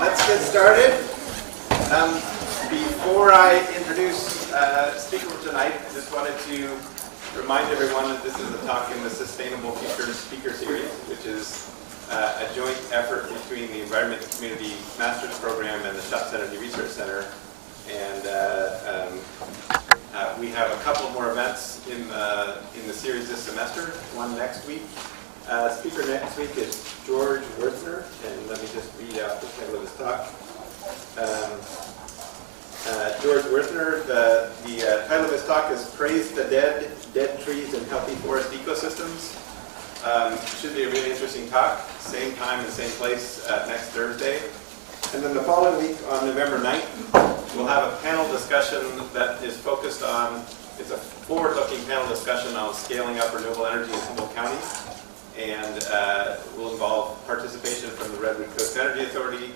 Let's get started. Before I introduce speaker for tonight, I just wanted to remind everyone that this is a talk in the Sustainable Future Speaker Series, which is a joint effort between the Environment and Community Master's Program and the Schatz Energy Research Center. And we have a couple more events in the series this semester, one next week. Speaker next week is George Werthner, and let me just read out the title of his talk. George Werthner, the title of his talk is Praise the Dead, Dead Trees and Healthy Forest Ecosystems. Should be a really interesting talk, same time and same place next Thursday. And then the following week on November 9th, we'll have a panel discussion that is focused on, it's a forward-looking panel discussion on scaling up renewable energy in Humboldt County. And will involve participation from the Redwood Coast Energy Authority,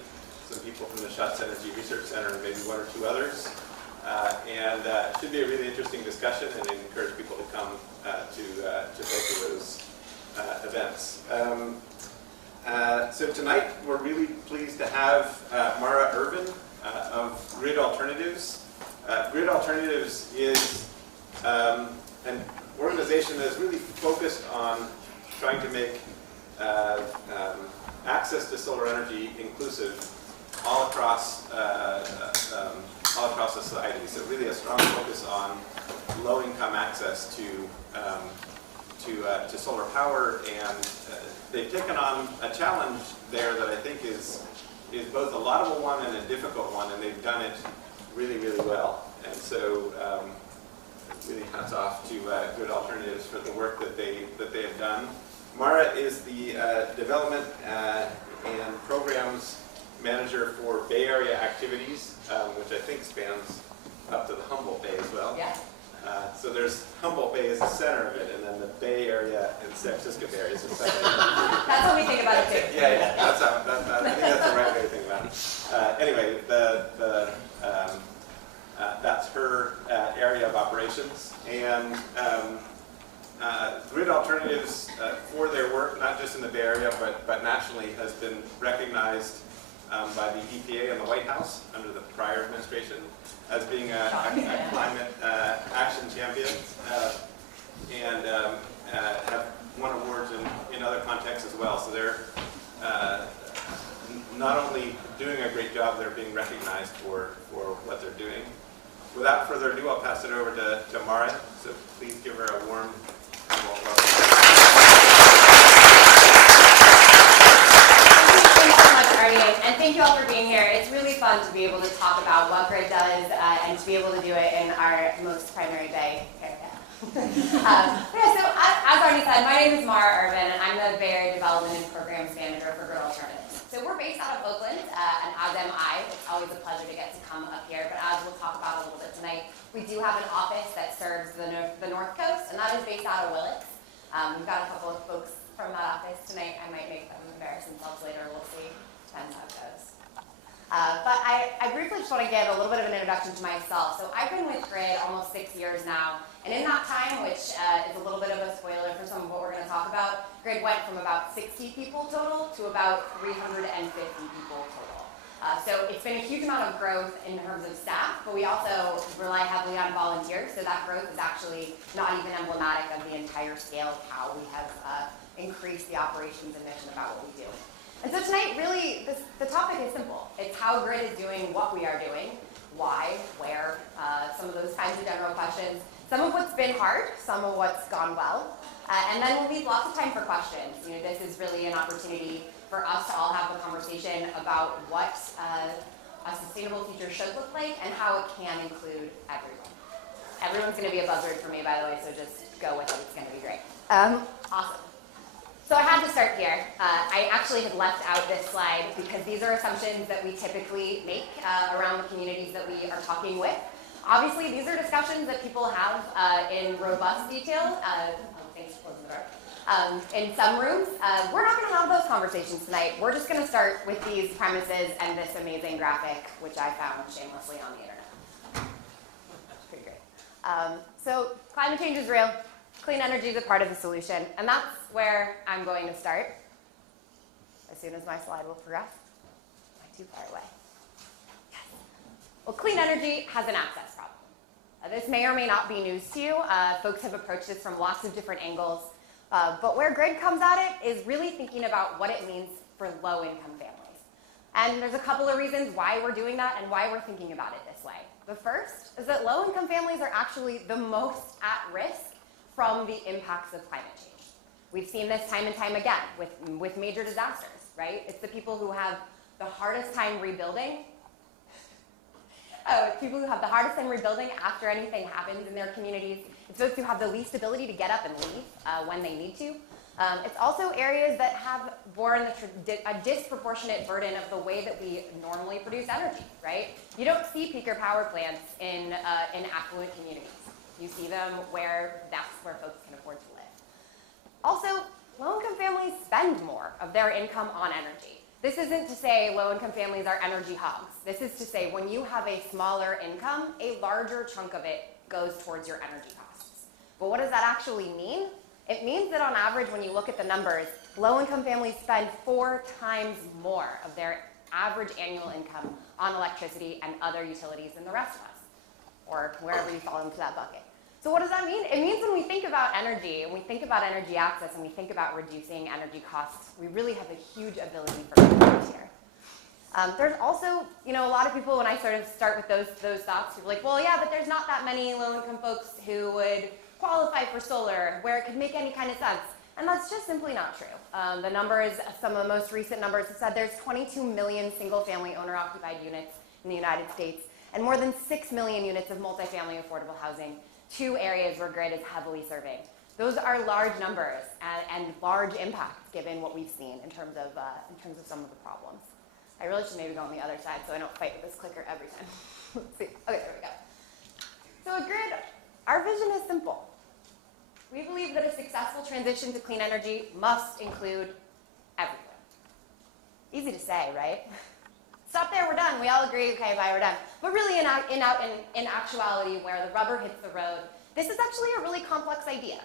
some people from the Schatz Energy Research Center, and maybe one or two others. And it should be a really interesting discussion, and I encourage people to come to both of those events. So tonight, we're really pleased to have Mara Ervin of Grid Alternatives. Grid Alternatives is an organization that is really focused on trying to make access to solar energy inclusive all across society. So really a strong focus on low-income access to solar power, and they've taken on a challenge there that I think is both a laudable one and a difficult one, and they've done it really, really well. And so really hats off to Grid Alternatives for the work that they have done. Mara is the Development and Programs Manager for Bay Area Activities, which I think spans up to the Humboldt Bay as well. Yeah. So there's Humboldt Bay as the center of it, and then the Bay Area and San Francisco Bay Area is the center. That's what we think about it too. Yeah, I think that's the right way to think about it. Anyway, that's her area of operations, and Grid Alternatives, for their work, not just in the Bay Area, but nationally, has been recognized by the EPA and the White House under the prior administration as being a climate action champion, and have won awards in other contexts as well. So they're not only doing a great job, they're being recognized for what they're doing. Without further ado, I'll pass it over to Mara. So please give her a warm welcome. Thank you so much, Ervin, and thank you all for being here. It's really fun to be able to talk about what Grid does and to be able to do it in our most primary Bay area. So as already said, my name is Mara Ervin, and I'm the Bay Area Development and Programs Manager for Grid Alternatives. So we're based out of Oakland, and as am I. It's always a pleasure to get to come up here, but as we'll talk about a little bit tonight, we do have an office that serves the North Coast, and that is based out of Willits. We've got a couple of folks from that office tonight. I might make them embarrass themselves later. We'll see. Depends how it goes. But I briefly just want to give a little bit of an introduction to myself. So I've been with Grid almost 6 years now, and in that time, which is a little bit of a spoiler for some of what we're going to talk about, Grid went from about 60 people total to about 350 people total. So it's been a huge amount of growth in terms of staff, but we also rely heavily on volunteers, so that growth is actually not even emblematic of the entire scale of how we have increased the operations and mission about what we do. And so tonight, really, the topic is simple. It's how Grid is doing what we are doing, why, where, some of those kinds of general questions, some of what's been hard, some of what's gone well, and then we'll leave lots of time for questions. You know, this is really an opportunity for us to all have a conversation about what a sustainable future should look like and how it can include everyone. Everyone's going to be a buzzword for me, by the way, so just go with it. It's going to be great. Awesome. So I had to start here. I actually had left out this slide because these are assumptions that we typically make around the communities that we are talking with. Obviously, these are discussions that people have in robust detail. Thanks for closing the door. In some rooms. We're not going to have those conversations tonight. We're just going to start with these premises and this amazing graphic, which I found shamelessly on the internet. That's pretty great. So climate change is real. Clean energy is a part of the solution, and that's where I'm going to start as soon as my slide will progress. My too far away. Yes. Well, clean energy has an access problem. This may or may not be news to you. Folks have approached this from lots of different angles. But where GRID comes at it is really thinking about what it means for low-income families. And there's a couple of reasons why we're doing that and why we're thinking about it this way. The first is that low-income families are actually the most at risk from the impacts of climate change. We've seen this time and time again with major disasters, right? It's the people who have the hardest time rebuilding. People who have the hardest time rebuilding after anything happens in their communities. It's those who have the least ability to get up and leave when they need to. It's also areas that have borne a disproportionate burden of the way that we normally produce energy, right? You don't see peaker power plants in affluent communities. You see them where that's where folks can afford to live. Also, low-income families spend more of their income on energy. This isn't to say low-income families are energy hogs. This is to say when you have a smaller income, a larger chunk of it goes towards your energy costs. But what does that actually mean? It means that on average, when you look at the numbers, low-income families spend 4 times more of their average annual income on electricity and other utilities than the rest of us, or wherever you fall into that bucket. So what does that mean? It means when we think about energy, and we think about energy access, and we think about reducing energy costs, we really have a huge ability for impact here. There's also, a lot of people, when I sort of start with those thoughts, people are like, well, yeah, but there's not that many low-income folks who would qualify for solar, where it could make any kind of sense. And that's just simply not true. The numbers, some of the most recent numbers have said there's 22 million single-family owner-occupied units in the United States, and more than 6 million units of multifamily affordable housing, 2 areas where GRID is heavily serving. Those are large numbers and large impacts given what we've seen in terms of some of the problems. I really should maybe go on the other side so I don't fight with this clicker every time. Let's see. Okay, there we go. So at GRID, our vision is simple. We believe that a successful transition to clean energy must include everyone. Easy to say, right? Stop there, we're done. We all agree, okay, bye, we're done. But really, in actuality, where the rubber hits the road, this is actually a really complex idea.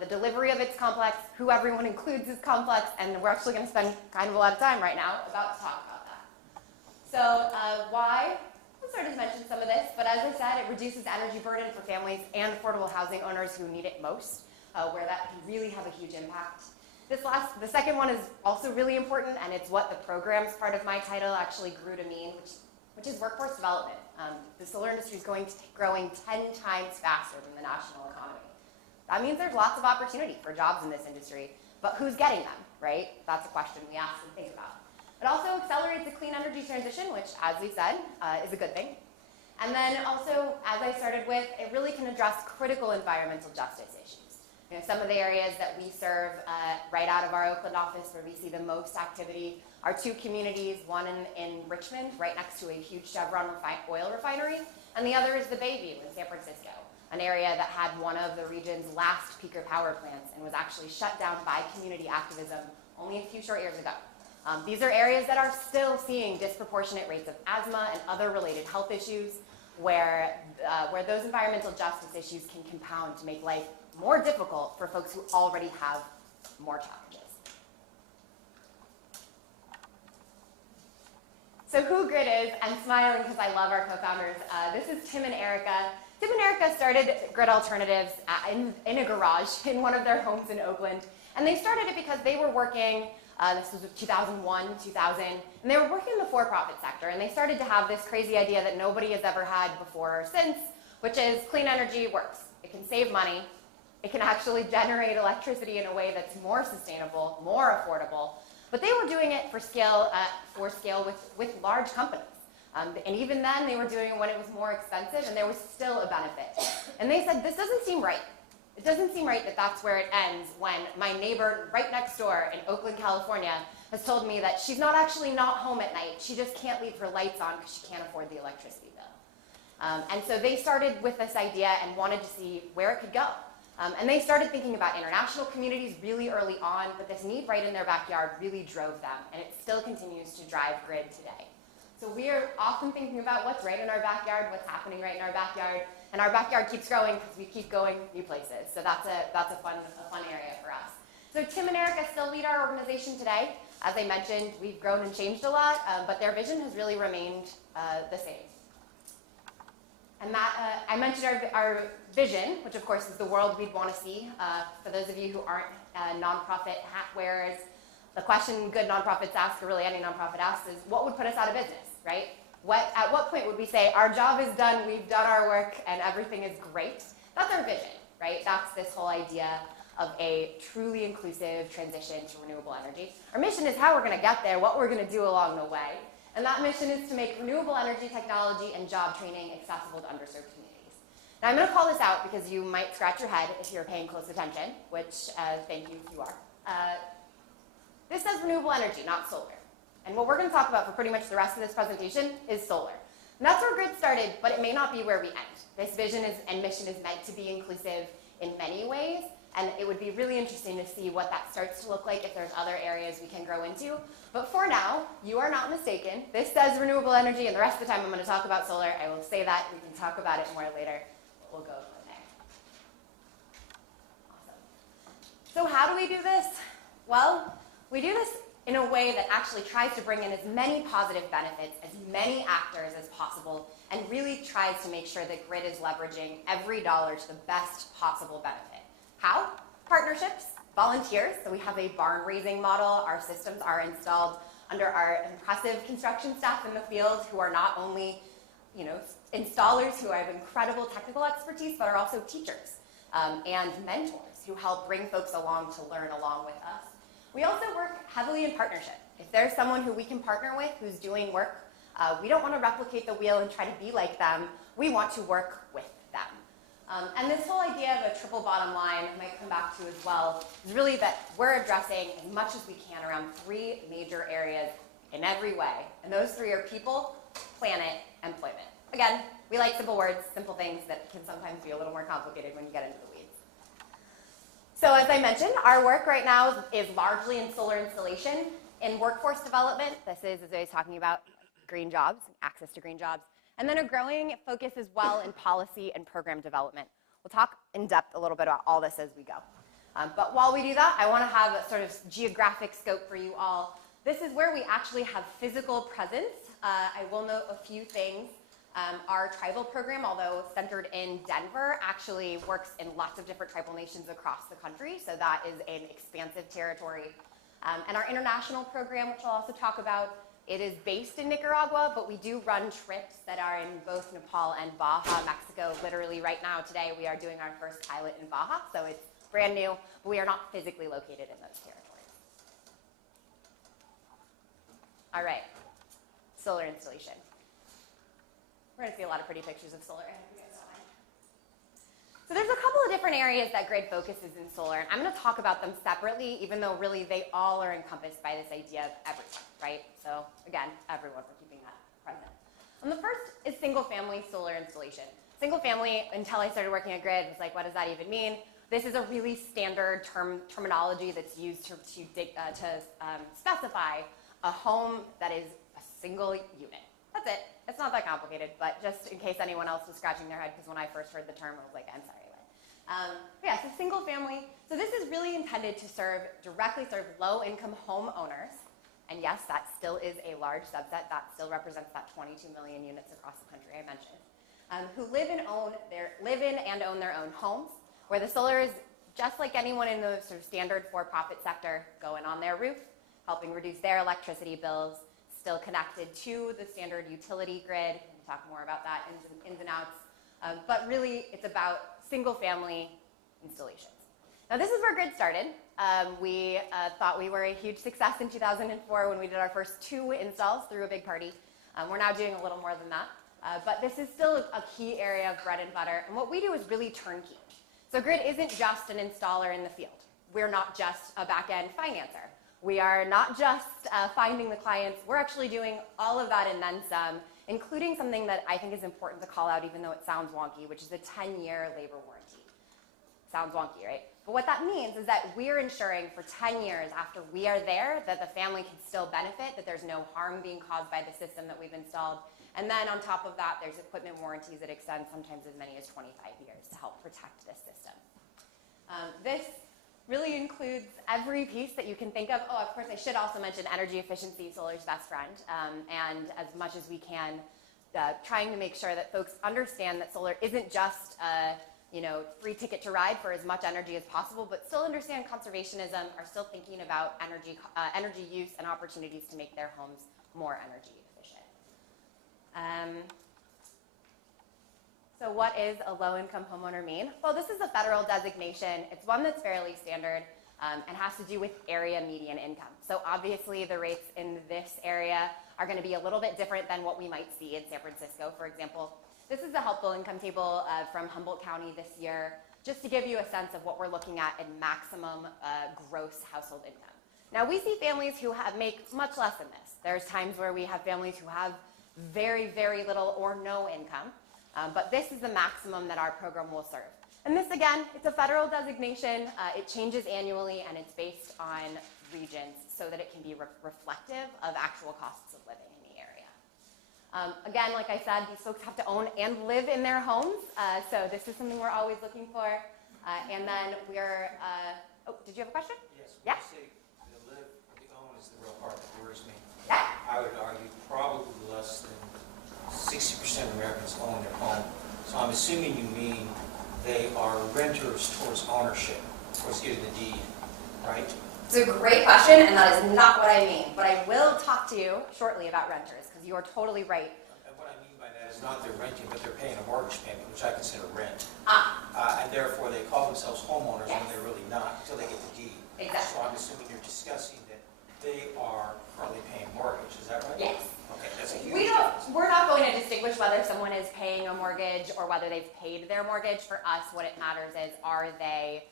The delivery of it's complex, who everyone includes is complex, and we're actually going to spend kind of a lot of time right now about to talk about that. So why? I sort of mentioned some of this, but as I said, it reduces energy burden for families and affordable housing owners who need it most, where that can really have a huge impact. The second one is also really important, and it's what the programs part of my title actually grew to mean, which is workforce development. The solar industry is growing 10 times faster than the national economy. That means there's lots of opportunity for jobs in this industry, but who's getting them, right? That's a question we ask and think about. It also accelerates the clean energy transition, which, as we said, is a good thing. And then also, as I started with, it really can address critical environmental justice issues. Some of the areas that we serve right out of our Oakland office where we see the most activity are 2 communities, one in Richmond, right next to a huge Chevron oil refinery, and the other is the Bayview in San Francisco, an area that had one of the region's last peaker power plants and was actually shut down by community activism only a few short years ago. These are areas that are still seeing disproportionate rates of asthma and other related health issues where those environmental justice issues can compound to make life more difficult for folks who already have more challenges. So who GRID is, I'm smiling because I love our co-founders. This is Tim and Erica. Tim and Erica started GRID Alternatives in a garage in one of their homes in Oakland. And they started it because they were working, this was 2001, 2000, and they were working in the for-profit sector. And they started to have this crazy idea that nobody has ever had before or since, which is clean energy works. It can save money. It can actually generate electricity in a way that's more sustainable, more affordable. But they were doing it for scale with large companies. And even then, they were doing it when it was more expensive, and there was still a benefit. And they said, this doesn't seem right. It doesn't seem right that that's where it ends when my neighbor right next door in Oakland, California, has told me that she's not actually not home at night. She just can't leave her lights on because she can't afford the electricity bill. And so they started with this idea and wanted to see where it could go. And they started thinking about international communities really early on, but this need right in their backyard really drove them, and it still continues to drive GRID today. So we are often thinking about what's right in our backyard, what's happening right in our backyard, and our backyard keeps growing because we keep going new places. So that's a fun area for us. So Tim and Erica still lead our organization today. As I mentioned, we've grown and changed a lot, but their vision has really remained the same. And that, I mentioned our vision, which of course is the world we'd want to see. For those of you who aren't nonprofit hat wearers, the question good nonprofits ask, or really any nonprofit asks, is what would put us out of business, right? At what point would we say, our job is done, we've done our work, and everything is great? That's our vision, right? That's this whole idea of a truly inclusive transition to renewable energy. Our mission is how we're going to get there, what we're going to do along the way. And that mission is to make renewable energy technology and job training accessible to underserved communities. Now I'm going to call this out because you might scratch your head if you're paying close attention, which thank you if you are. This says renewable energy, not solar. And what we're going to talk about for pretty much the rest of this presentation is solar. And that's where GRID started, but it may not be where we end. This vision and mission is meant to be inclusive in many ways, and it would be really interesting to see what that starts to look like if there's other areas we can grow into. But for now, you are not mistaken. This says renewable energy, and the rest of the time I'm going to talk about solar. I will say that. We can talk about it more later. But we'll go from there. Awesome. So how do we do this? Well, we do this in a way that actually tries to bring in as many positive benefits, as many actors as possible, and really tries to make sure that GRID is leveraging every dollar to the best possible benefit. How? Partnerships, volunteers. So we have a barn raising model. Our systems are installed under our impressive construction staff in the field who are not only, installers who have incredible technical expertise, but are also teachers and mentors who help bring folks along to learn along with us. We also work heavily in partnership. If there's someone who we can partner with who's doing work, we don't want to replicate the wheel and try to be like them. We want to work with them. And this whole idea of a triple bottom line, I might come back to as well, is really that we're addressing as much as we can around three major areas in every way. And those three are people, planet, employment. Again, we like simple words, simple things that can sometimes be a little more complicated when you get into the weeds. So as I mentioned, our work right now is largely in solar installation. In workforce development, this is, as I was talking about, green jobs, access to green jobs. And then a growing focus as well in policy and program development. We'll talk in depth a little bit about all this as we go. But while we do that, I want to have a sort of geographic scope for you all. This is where we actually have physical presence. I will note a few things. Our tribal program, although centered in Denver, actually works in lots of different tribal nations across the country, so that is an expansive territory. And our international program, which I'll also talk about, it is based in Nicaragua, but we do run trips that are in both Nepal and Baja, Mexico. Literally right now, today, we are doing our first pilot in Baja, so it's brand new, but we are not physically located in those territories. All right, solar installation. We're going to see a lot of pretty pictures of solar. So there's a couple of different areas that GRID focuses in solar, and I'm going to talk about them separately, even though really they all are encompassed by this idea of everyone, right? So again, everyone, we're keeping that present. And the first is single-family solar installation. Single-family, until I started working at GRID, was like, what does that even mean? This is a really standard terminology that's used to specify a home that is a single unit. That's it. It's not that complicated, but just in case anyone else was scratching their head, because when I first heard the term, I was like, I'm sorry, what? Yeah, so single family. So this is really intended to directly serve low-income homeowners. And yes, that still is a large subset. That still represents that 22 million units across the country I mentioned, who live in and own their own homes, where the solar is just like anyone in the sort of standard for-profit sector, going on their roof, helping reduce their electricity bills, still connected to the standard utility grid. We'll talk more about that ins and outs. But really, it's about single-family installations. Now, this is where GRID started. We thought we were a huge success in 2004 when we did our first 2 installs through a big party. We're now doing a little more than that. But this is still a key area of bread and butter. And what we do is really turnkey. So GRID isn't just an installer in the field. We're not just a back-end financer. We are not just finding the clients. We're actually doing all of that and then some, including something that I think is important to call out, even though it sounds wonky, which is a 10-year labor warranty. Sounds wonky, right? But what that means is that we're ensuring for 10 years after we are there that the family can still benefit, that there's no harm being caused by the system that we've installed. And then on top of that, there's equipment warranties that extend sometimes as many as 25 years to help protect this system. This really includes every piece that you can think of. Oh, of course, I should also mention energy efficiency, solar's best friend, and as much as we can, trying to make sure that folks understand that solar isn't just a free ticket to ride for as much energy as possible, but still understand conservationism, are still thinking about energy use and opportunities to make their homes more energy efficient. So what is a low-income homeowner mean? Well, this is a federal designation. It's one that's fairly standard and has to do with area median income. So obviously the rates in this area are going to be a little bit different than what we might see in San Francisco, for example. This is a helpful income table from Humboldt County this year, just to give you a sense of what we're looking at in maximum gross household income. Now, we see families who make much less than this. There's times where we have families who have very, very little or no income. But this is the maximum that our program will serve. And this, again, it's a federal designation. It changes annually, and it's based on regions so that it can be reflective of actual costs of living in the area. Again, like I said, these folks have to own and live in their homes. So this is something we're always looking for. And then we're, oh, did you have a question? Yes. Yeah. You say the live, the own is the real part that worries me. Yeah. I would argue probably less than 60% of Americans own their home. So I'm assuming you mean they are renters towards ownership, towards getting the deed, right? It's a great question, and that is not what I mean. But I will talk to you shortly about renters, because you are totally right. And what I mean by that is not they're renting, but they're paying a mortgage payment, which I consider rent. And therefore they call themselves homeowners when they're really not until they get the deed. Exactly. So I'm assuming you're discussing that they are currently paying mortgage. Is that right? Yes. Okay, that's a huge We're not going to distinguish whether someone is paying a mortgage or whether they've paid their mortgage. For us, what it matters is, are they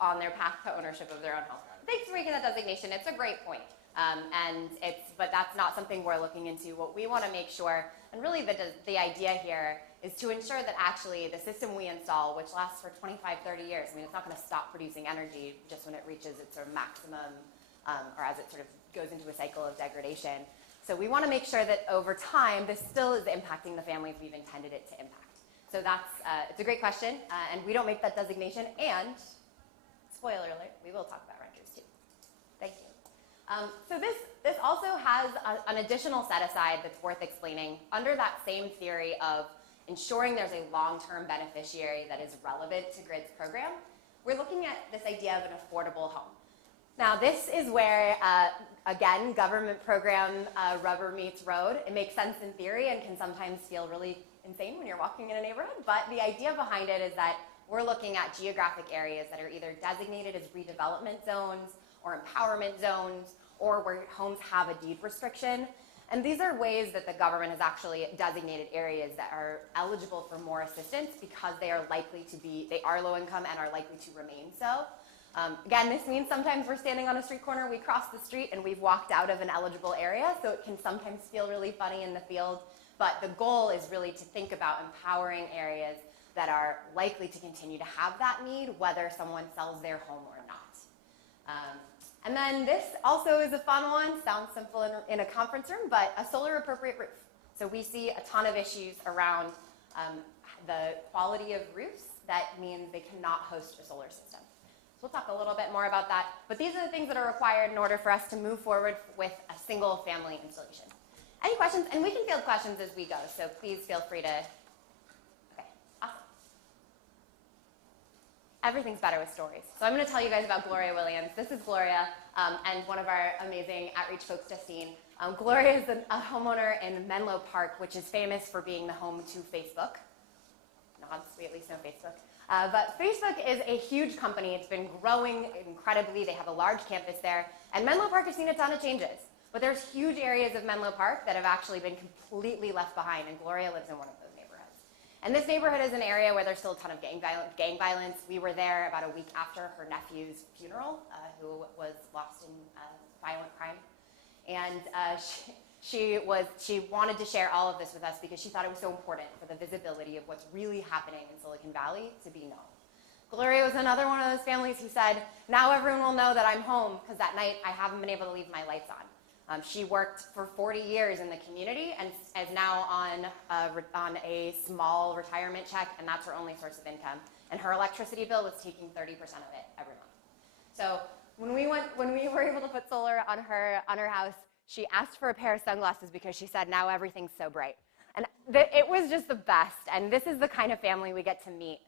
on their path to ownership of their own home? Thanks for making that designation. It's a great point. But that's not something we're looking into. What we want to make sure, and really the idea here, is to ensure that actually the system we install, which lasts for 25, 30 years, I mean, it's not going to stop producing energy just when it reaches its sort of maximum, or as it sort of goes into a cycle of degradation. So we want to make sure that over time, this still is impacting the families we've intended it to impact. So that's, it's a great question, and we don't make that designation, and spoiler alert, we will talk about renters too. Thank you. So this also has an additional set aside that's worth explaining. Under that same theory of ensuring there's a long-term beneficiary that is relevant to GRID's program, we're looking at this idea of an affordable home. Now, this is where, again, government program rubber meets road. It makes sense in theory and can sometimes feel really insane when you're walking in a neighborhood, but the idea behind it is that we're looking at geographic areas that are either designated as redevelopment zones or empowerment zones, or where homes have a deed restriction. And these are ways that the government has actually designated areas that are eligible for more assistance because they are low income and are likely to remain so. Again, this means sometimes we're standing on a street corner, we cross the street, and we've walked out of an eligible area, so it can sometimes feel really funny in the field. But the goal is really to think about empowering areas that are likely to continue to have that need, whether someone sells their home or not. And then this also is a fun one, sounds simple in a conference room, but a solar appropriate roof. So we see a ton of issues around the quality of roofs. That means they cannot host a solar system. We'll talk a little bit more about that, but these are the things that are required in order for us to move forward with a single family installation. Any questions? And we can field questions as we go, so please feel free to. Okay, awesome. Everything's better with stories. So I'm going to tell you guys about Gloria Williams. This is Gloria and one of our amazing outreach folks, Justine. Gloria is a homeowner in Menlo Park, which is famous for being the home to Facebook. Nods, we at least know Facebook. But Facebook is a huge company. It's been growing incredibly. They have a large campus there. And Menlo Park has seen a ton of changes. But there's huge areas of Menlo Park that have actually been completely left behind, and Gloria lives in one of those neighborhoods. And this neighborhood is an area where there's still a ton of gang violence. We were there about a week after her nephew's funeral, who was lost in violent crime. And she wanted to share all of this with us because she thought it was so important for the visibility of what's really happening in Silicon Valley to be known. Gloria was another one of those families who said, now everyone will know that I'm home because that night I haven't been able to leave my lights on. She worked for 40 years in the community and is now on a small retirement check, and that's her only source of income. And her electricity bill was taking 30% of it every month. So when we were able to put solar on her house, she asked for a pair of sunglasses because she said, now everything's so bright. And it was just the best. And this is the kind of family we get to meet,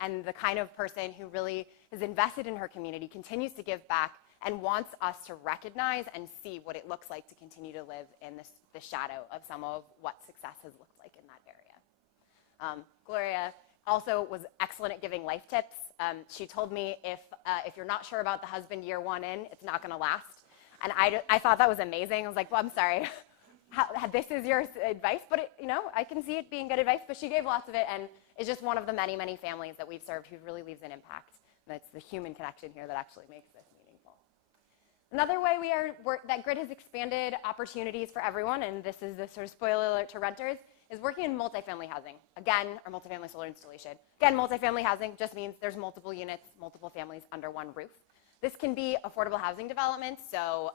and the kind of person who really is invested in her community, continues to give back, and wants us to recognize and see what it looks like to continue to live in the shadow of some of what success has looked like in that area. Gloria also was excellent at giving life tips. She told me if you're not sure about the husband year one in, it's not going to last. And I thought that was amazing. I was like, well, I'm sorry. This is your advice, but I can see it being good advice. But she gave lots of it, and it's just one of the many, many families that we've served who really leaves an impact. And it's the human connection here that actually makes this meaningful. Another way that GRID has expanded opportunities for everyone, and this is the sort of spoiler alert to renters, is working in multifamily housing. Again, our multifamily solar installation. Again, multifamily housing just means there's multiple units, multiple families under one roof. This can be affordable housing developments, so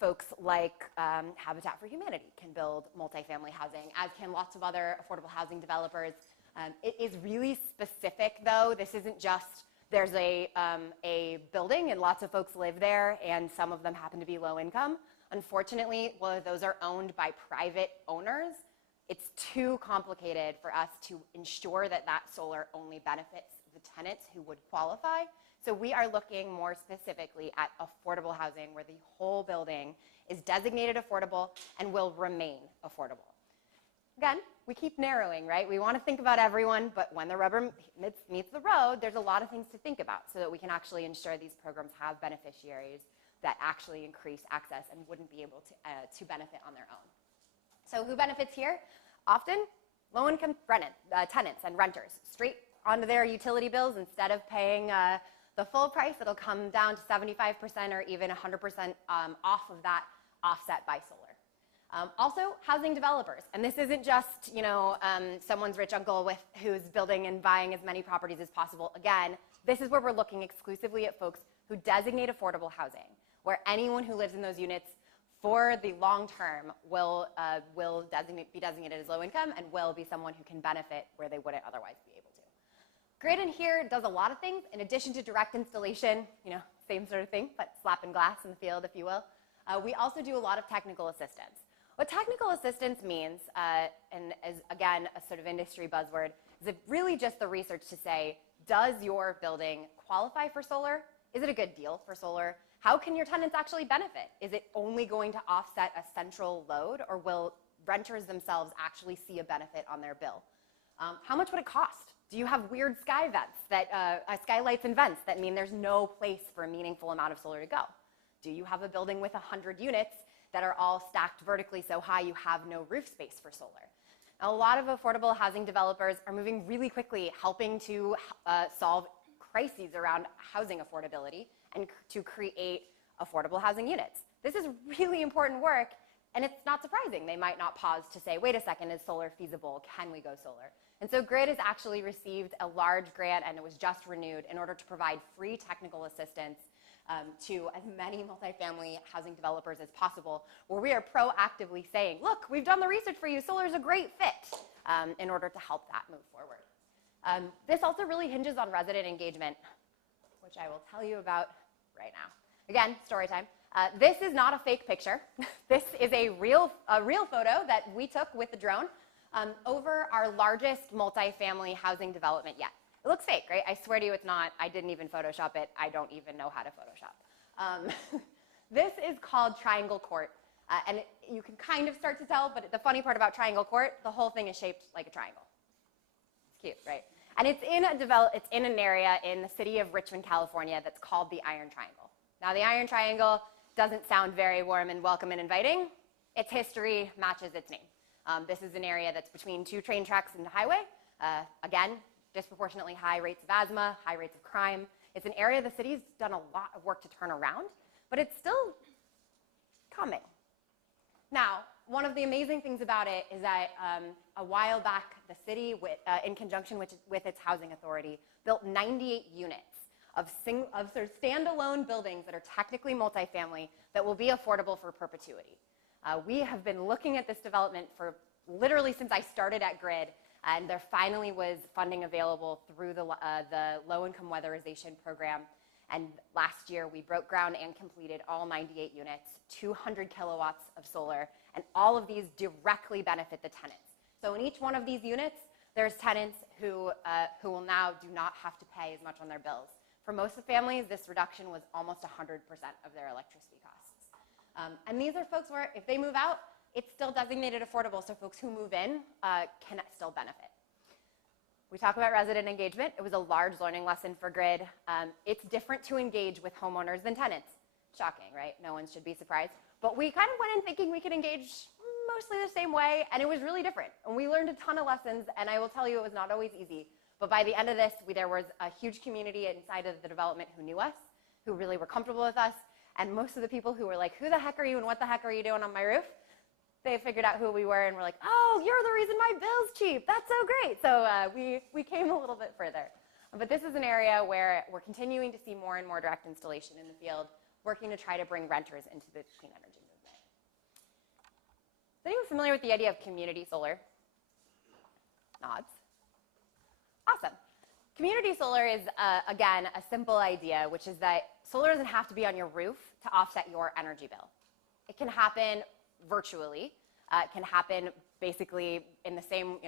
folks like Habitat for Humanity can build multifamily housing, as can lots of other affordable housing developers. It is really specific, though. This isn't just there's a building and lots of folks live there, and some of them happen to be low income. Unfortunately, while those are owned by private owners, it's too complicated for us to ensure that that solar only benefits the tenants who would qualify. So we are looking more specifically at affordable housing where the whole building is designated affordable and will remain affordable. Again, we keep narrowing, right? We want to think about everyone, but when the rubber meets the road, there's a lot of things to think about so that we can actually ensure these programs have beneficiaries that actually increase access and wouldn't be able to benefit on their own. So who benefits here? Often, low-income tenants and renters, straight onto their utility bills. Instead of paying the full price, it'll come down to 75% or even 100% off of that, offset by solar. Also, housing developers, and this isn't just someone's rich uncle who's building and buying as many properties as possible. Again, this is where we're looking exclusively at folks who designate affordable housing, where anyone who lives in those units for the long term will be designated as low income and will be someone who can benefit where they wouldn't otherwise be able to. GRID in here does a lot of things. In addition to direct installation, same sort of thing, but slapping glass in the field, if you will. We also do a lot of technical assistance. What technical assistance means, and is again a sort of industry buzzword, is really just the research to say, does your building qualify for solar? Is it a good deal for solar? How can your tenants actually benefit? Is it only going to offset a central load, or will renters themselves actually see a benefit on their bill? How much would it cost? Do you have weird skylights and vents that mean there's no place for a meaningful amount of solar to go? Do you have a building with 100 units that are all stacked vertically so high you have no roof space for solar? Now, a lot of affordable housing developers are moving really quickly, helping to solve crises around housing affordability and to create affordable housing units. This is really important work, and it's not surprising. They might not pause to say, wait a second, is solar feasible? Can we go solar? And so GRID has actually received a large grant, and it was just renewed, in order to provide free technical assistance to as many multifamily housing developers as possible, where we are proactively saying, look, we've done the research for you, solar is a great fit, in order to help that move forward. This also really hinges on resident engagement, which I will tell you about right now. Again, story time. This is not a fake picture. This is a real photo that we took with the drone over our largest multifamily housing development yet. It looks fake, right? I swear to you it's not. I didn't even Photoshop it. I don't even know how to Photoshop. This is called Triangle Court. And you can kind of start to tell, but the funny part about Triangle Court, the whole thing is shaped like a triangle. It's cute, right? And it's in an area in the city of Richmond, California that's called the Iron Triangle. Now, the Iron Triangle doesn't sound very warm and welcome and inviting. Its history matches its name. This is an area that's between two train tracks and a highway. Again, disproportionately high rates of asthma, high rates of crime. It's an area the city's done a lot of work to turn around, but it's still coming. Now, one of the amazing things about it is that a while back, the city, in conjunction with its housing authority, built 98 units of sort of standalone buildings that are technically multifamily that will be affordable for perpetuity. We have been looking at this development for literally since I started at GRID, and there finally was funding available through the low-income weatherization program. And last year, we broke ground and completed all 98 units, 200 kilowatts of solar, and all of these directly benefit the tenants. So in each one of these units, there's tenants who will now do not have to pay as much on their bills. For most of the families, this reduction was almost 100% of their electricity costs. And these are folks where if they move out, it's still designated affordable, so folks who move in can still benefit. We talk about resident engagement. It was a large learning lesson for Grid. It's different to engage with homeowners than tenants. Shocking, right? No one should be surprised. But we kind of went in thinking we could engage mostly the same way, and it was really different. And we learned a ton of lessons, and I will tell you it was not always easy. But by the end of this, there was a huge community inside of the development who knew us, who really were comfortable with us, and most of the people who were like, who the heck are you and what the heck are you doing on my roof? They figured out who we were and were like, oh, you're the reason my bill's cheap. That's so great. So we came a little bit further. But this is an area where we're continuing to see more and more direct installation in the field, working to try to bring renters into the clean energy movement. Is anyone familiar with the idea of community solar? Nods. Awesome. Community solar is, again, a simple idea, which is that solar doesn't have to be on your roof to offset your energy bill. It can happen virtually. It can happen basically in the same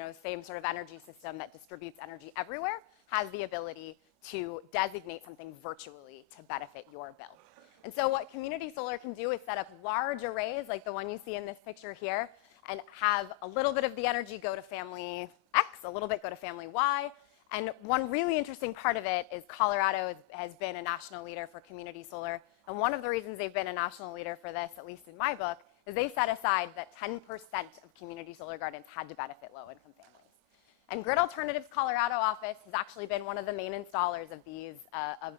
sort of energy system that distributes energy everywhere, has the ability to designate something virtually to benefit your bill. And so what community solar can do is set up large arrays like the one you see in this picture here and have a little bit of the energy go to family X, a little bit go to family Y. And one really interesting part of it is Colorado has been a national leader for community solar. And one of the reasons they've been a national leader for this, at least in my book, is they set aside that 10% of community solar gardens had to benefit low-income families. And Grid Alternatives Colorado office has actually been one of the main installers of these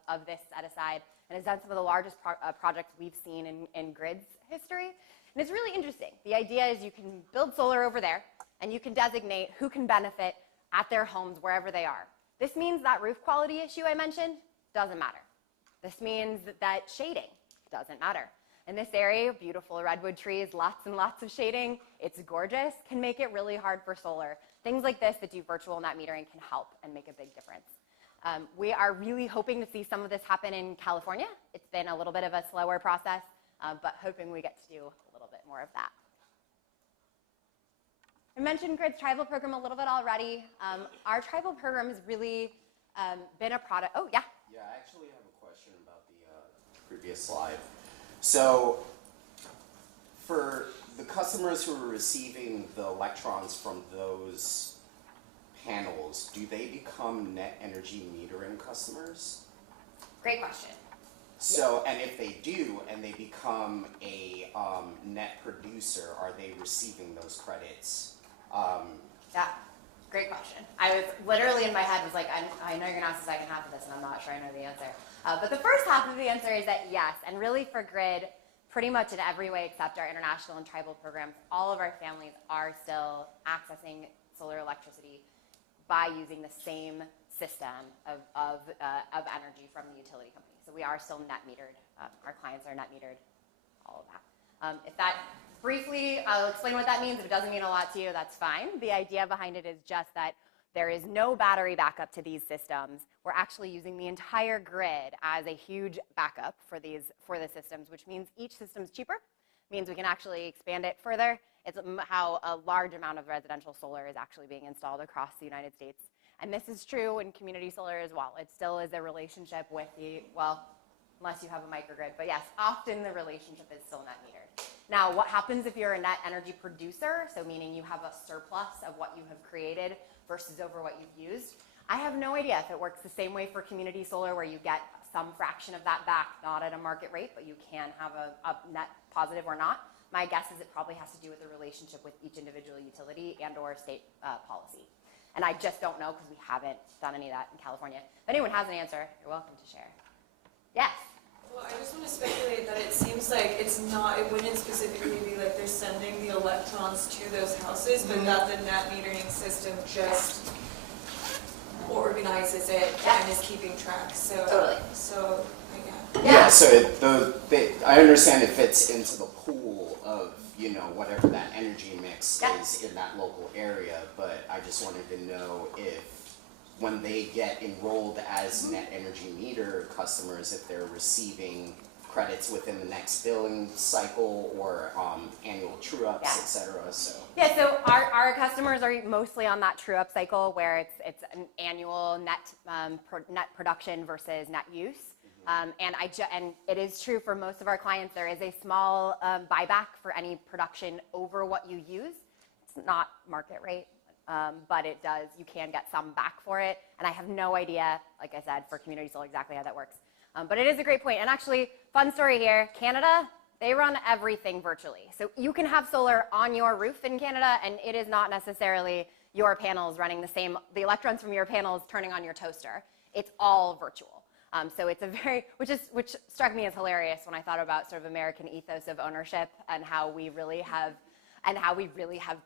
of this set aside and has done some of the largest projects we've seen in Grid's history. And it's really interesting. The idea is you can build solar over there and you can designate who can benefit at their homes wherever they are. This means that roof quality issue I mentioned doesn't matter. This means that shading doesn't matter. In this area, beautiful redwood trees, lots and lots of shading. It's gorgeous, can make it really hard for solar. Things like this that do virtual net metering can help and make a big difference. We are really hoping to see some of this happen in California. It's been a little bit of a slower process, but hoping we get to do a little bit more of that. I mentioned Grid's tribal program a little bit already. Our tribal program has really been a product. Oh, yeah? Yeah, I actually have a question about the previous slide. So, for the customers who are receiving the electrons from those panels, do they become net energy metering customers? Great question. So, and if they do, and they become a net producer, are they receiving those credits? Yeah, great question. I was literally in my head was like, I know you're gonna ask the second half of this and I'm not sure I know the answer. But the first half of the answer is that yes, and really for Grid, pretty much in every way except our international and tribal programs, all of our families are still accessing solar electricity by using the same system of energy from the utility company. So we are still net metered. Our clients are net metered, all of that. If that briefly, I'll explain what that means. If it doesn't mean a lot to you, that's fine. The idea behind it is just that there is no battery backup to these systems. We're actually using the entire grid as a huge backup for the systems, which means each system's cheaper, means we can actually expand it further. It's how a large amount of residential solar is actually being installed across the United States. And this is true in community solar as well. It still is a relationship with the, well, unless you have a microgrid, but yes, often the relationship is still net metered. Now, what happens if you're a net energy producer, so meaning you have a surplus of what you have created versus over what you've used? I have no idea if it works the same way for community solar where you get some fraction of that back, not at a market rate, but you can have a net positive or not. My guess is it probably has to do with the relationship with each individual utility and or state policy. And I just don't know because we haven't done any of that in California. If anyone has an answer, you're welcome to share. Yes? Well, I just want to speculate that it seems like it wouldn't specifically be like they're sending the electrons to those houses, but that the net metering system just organizes it and is keeping track. So, Totally. So, yeah. Yeah, so I understand it fits into the pool of, whatever that energy mix is in that local area, but I just wanted to know if when they get enrolled as net energy meter customers, if they're receiving credits within the next billing cycle or annual true-ups, Yeah. et cetera. So Yeah, so our customers are mostly on that true-up cycle where it's an annual net net production versus net use. And it is true for most of our clients. There is a small buyback for any production over what you use. It's not market rate, but it does. You can get some back for it. And I have no idea, like I said, for community solar exactly how that works. But it is a great point. And actually, fun story here, Canada, they run everything virtually. So you can have solar on your roof in Canada, and it is not necessarily your panels running the electrons from your panels turning on your toaster. It's all virtual. So it's a which struck me as hilarious when I thought about sort of American ethos of ownership and how we really have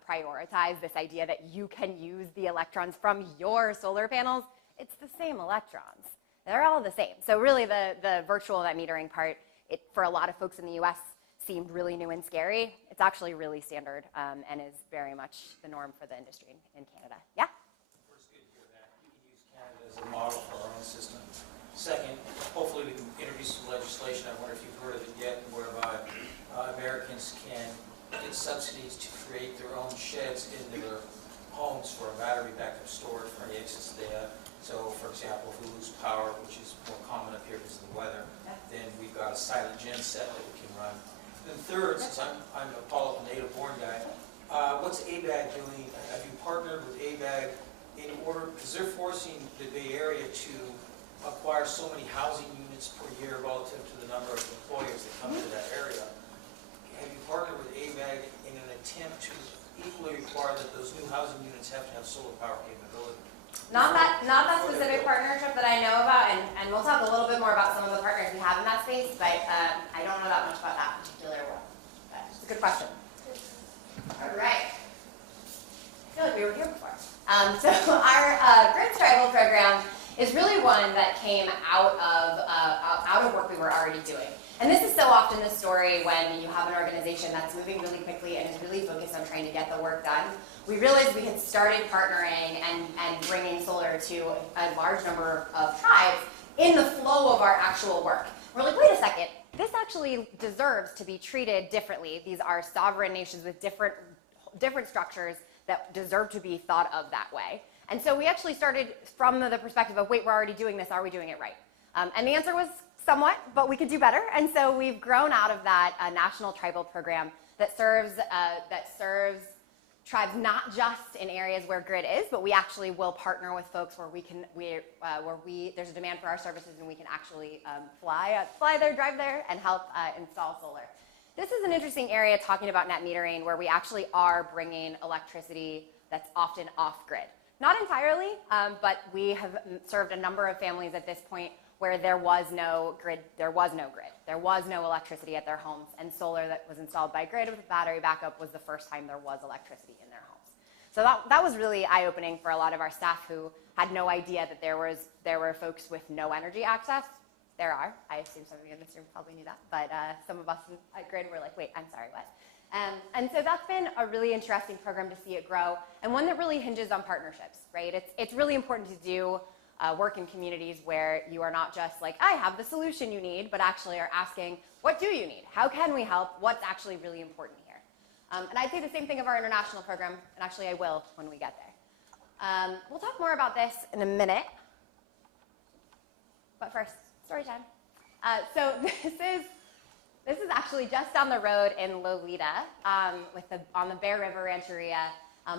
prioritized this idea that you can use the electrons from your solar panels. It's the same electrons. They're all the same. So really the virtual net metering part, for a lot of folks in the US seemed really new and scary. It's actually really standard and is very much the norm for the industry in Canada. Yeah? First, good to hear that. We can use Canada as a model for our own system. Second, hopefully we can introduce some legislation, I wonder if you've heard of it yet, whereby Americans can get subsidies to create their own sheds into their homes for a battery backup storage for any excess they have. So, for example, if we lose power, which is more common up here because of the weather, then we've got a silent gen set that we can run. Then third, since I'm a Apollo native-born guy, what's ABAG doing? Have you partnered with ABAG in order, because they're forcing the Bay Area to acquire so many housing units per year relative to the number of employers that come into that area. Have you partnered with ABAG in an attempt to equally require that those new housing units have to have solar power capability? Not that specific partnership that I know about, and we'll talk a little bit more about some of the partners we have in that space, but I don't know that much about that particular one. But it's a good question. All right. I feel like we were here before. So our Grants Tribal program is really one that came out of work we were already doing. And this is so often the story when you have an organization that's moving really quickly and is really focused on trying to get the work done. We realized we had started partnering and bringing solar to a large number of tribes in the flow of our actual work. We're like, wait a second, this actually deserves to be treated differently. These are sovereign nations with different structures that deserve to be thought of that way. And so we actually started from the perspective of, wait, we're already doing this, are we doing it right? And the answer was somewhat, but we could do better. And so we've grown out of that national tribal program that serves tribes not just in areas where grid is, but we actually will partner with folks where there's a demand for our services and we can actually fly there, drive there, and help install solar. This is an interesting area talking about net metering where we actually are bringing electricity that's often off grid. Not entirely, but we have served a number of families at this point where there was no grid, there was no electricity at their homes, and solar that was installed by grid with battery backup was the first time there was electricity in their homes. So that was really eye-opening for a lot of our staff who had no idea that there were folks with no energy access. There are. I assume some of you in this room probably knew that, but some of us at grid were like, wait, I'm sorry, what? And so that's been a really interesting program to see it grow, and one that really hinges on partnerships, right? It's really important to do work in communities where you are not just like, I have the solution you need, but actually are asking, what do you need? How can we help? What's actually really important here? And I'd say the same thing of our international program, and actually I will when we get there. We'll talk more about this in a minute, but first, story time. So this is actually just down the road in Lolita, on the Bear River Rancheria.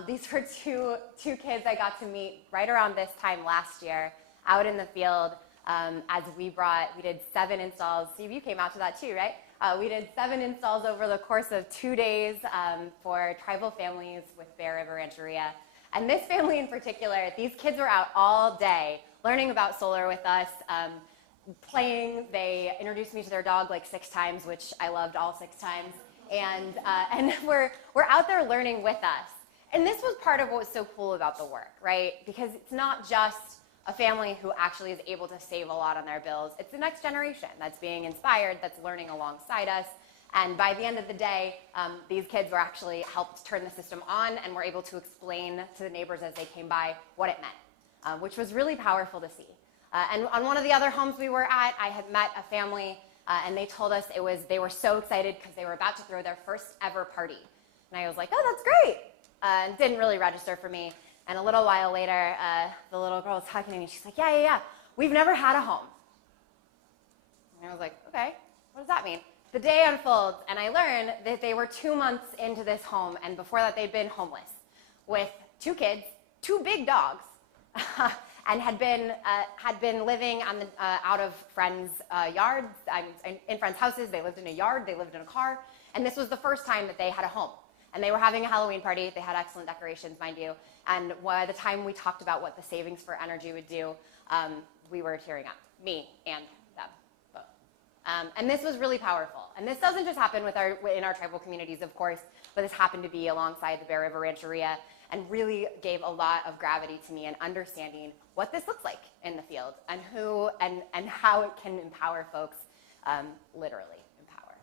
These were two kids I got to meet right around this time last year out in the field as we did 7 installs. Steve, you came out to that too, right? We did 7 installs over the course of 2 days for tribal families with Bear River Rancheria. And this family in particular, these kids were out all day learning about solar with us, playing. They introduced me to their dog like 6 times, which I loved all 6 times. And we're out there learning with us. And this was part of what was so cool about the work, right? Because it's not just a family who actually is able to save a lot on their bills. It's the next generation that's being inspired, that's learning alongside us. And by the end of the day, these kids were actually helped turn the system on and were able to explain to the neighbors as they came by what it meant. which was really powerful to see. And on one of the other homes we were at, I had met a family, and they told us they were so excited because they were about to throw their first ever party. And I was like, oh, that's great. And didn't really register for me. And a little while later, the little girl was talking to me. She's like, yeah. We've never had a home. And I was like, okay, what does that mean? The day unfolds, and I learned that they were 2 months into this home, and before that they'd been homeless with 2 kids, 2 big dogs, and had been living on the, out of friends' yards, in friends' houses. They lived in a yard, they lived in a car, and this was the first time that they had a home. And they were having a Halloween party. They had excellent decorations, mind you. And by the time we talked about what the savings for energy would do, we were tearing up, me and them both. And this was really powerful. And this doesn't just happen in our tribal communities, of course, but this happened to be alongside the Bear River Rancheria, and really gave a lot of gravity to me in understanding what this looks like in the field and how it can empower folks, literally empower.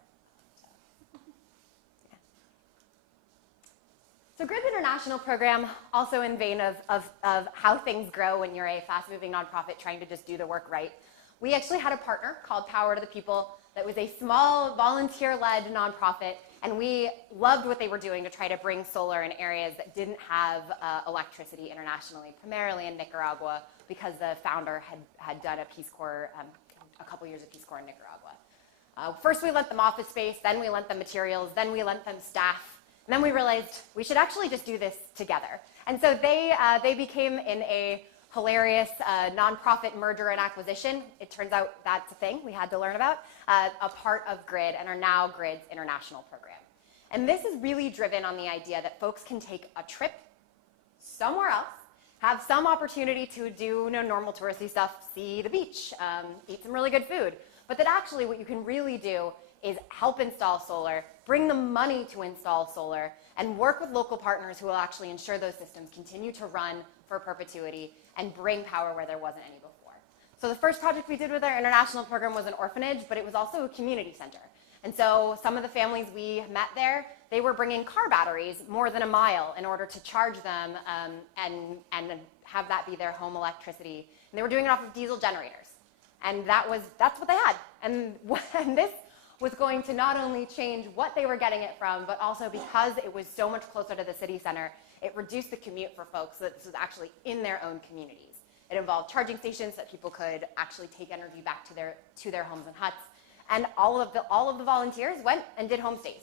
So Grid International program, also in vein of how things grow when you're a fast-moving nonprofit trying to just do the work right. We actually had a partner called Power to the People that was a small volunteer-led nonprofit, and we loved what they were doing to try to bring solar in areas that didn't have electricity internationally, primarily in Nicaragua, because the founder had done a Peace Corps, a couple years of Peace Corps in Nicaragua. First we lent them office space, then we lent them materials, then we lent them staff, and then we realized we should actually just do this together. And so they became in a hilarious nonprofit merger and acquisition. It turns out that's a thing we had to learn about, a part of GRID, and are now GRID's international program. And this is really driven on the idea that folks can take a trip somewhere else, have some opportunity to do normal touristy stuff, see the beach, eat some really good food, but that actually what you can really do is help install solar, bring the money to install solar, and work with local partners who will actually ensure those systems continue to run for perpetuity and bring power where there wasn't any before. So the first project we did with our international program was an orphanage, but it was also a community center. And so some of the families we met there, they were bringing car batteries more than a mile in order to charge them and have that be their home electricity. And they were doing it off of diesel generators. And that's what they had. And this was going to not only change what they were getting it from, but also because it was so much closer to the city center, it reduced the commute for folks so that this was actually in their own communities. It involved charging stations that people could actually take energy back to their homes and huts. And all of the volunteers went and did homestays.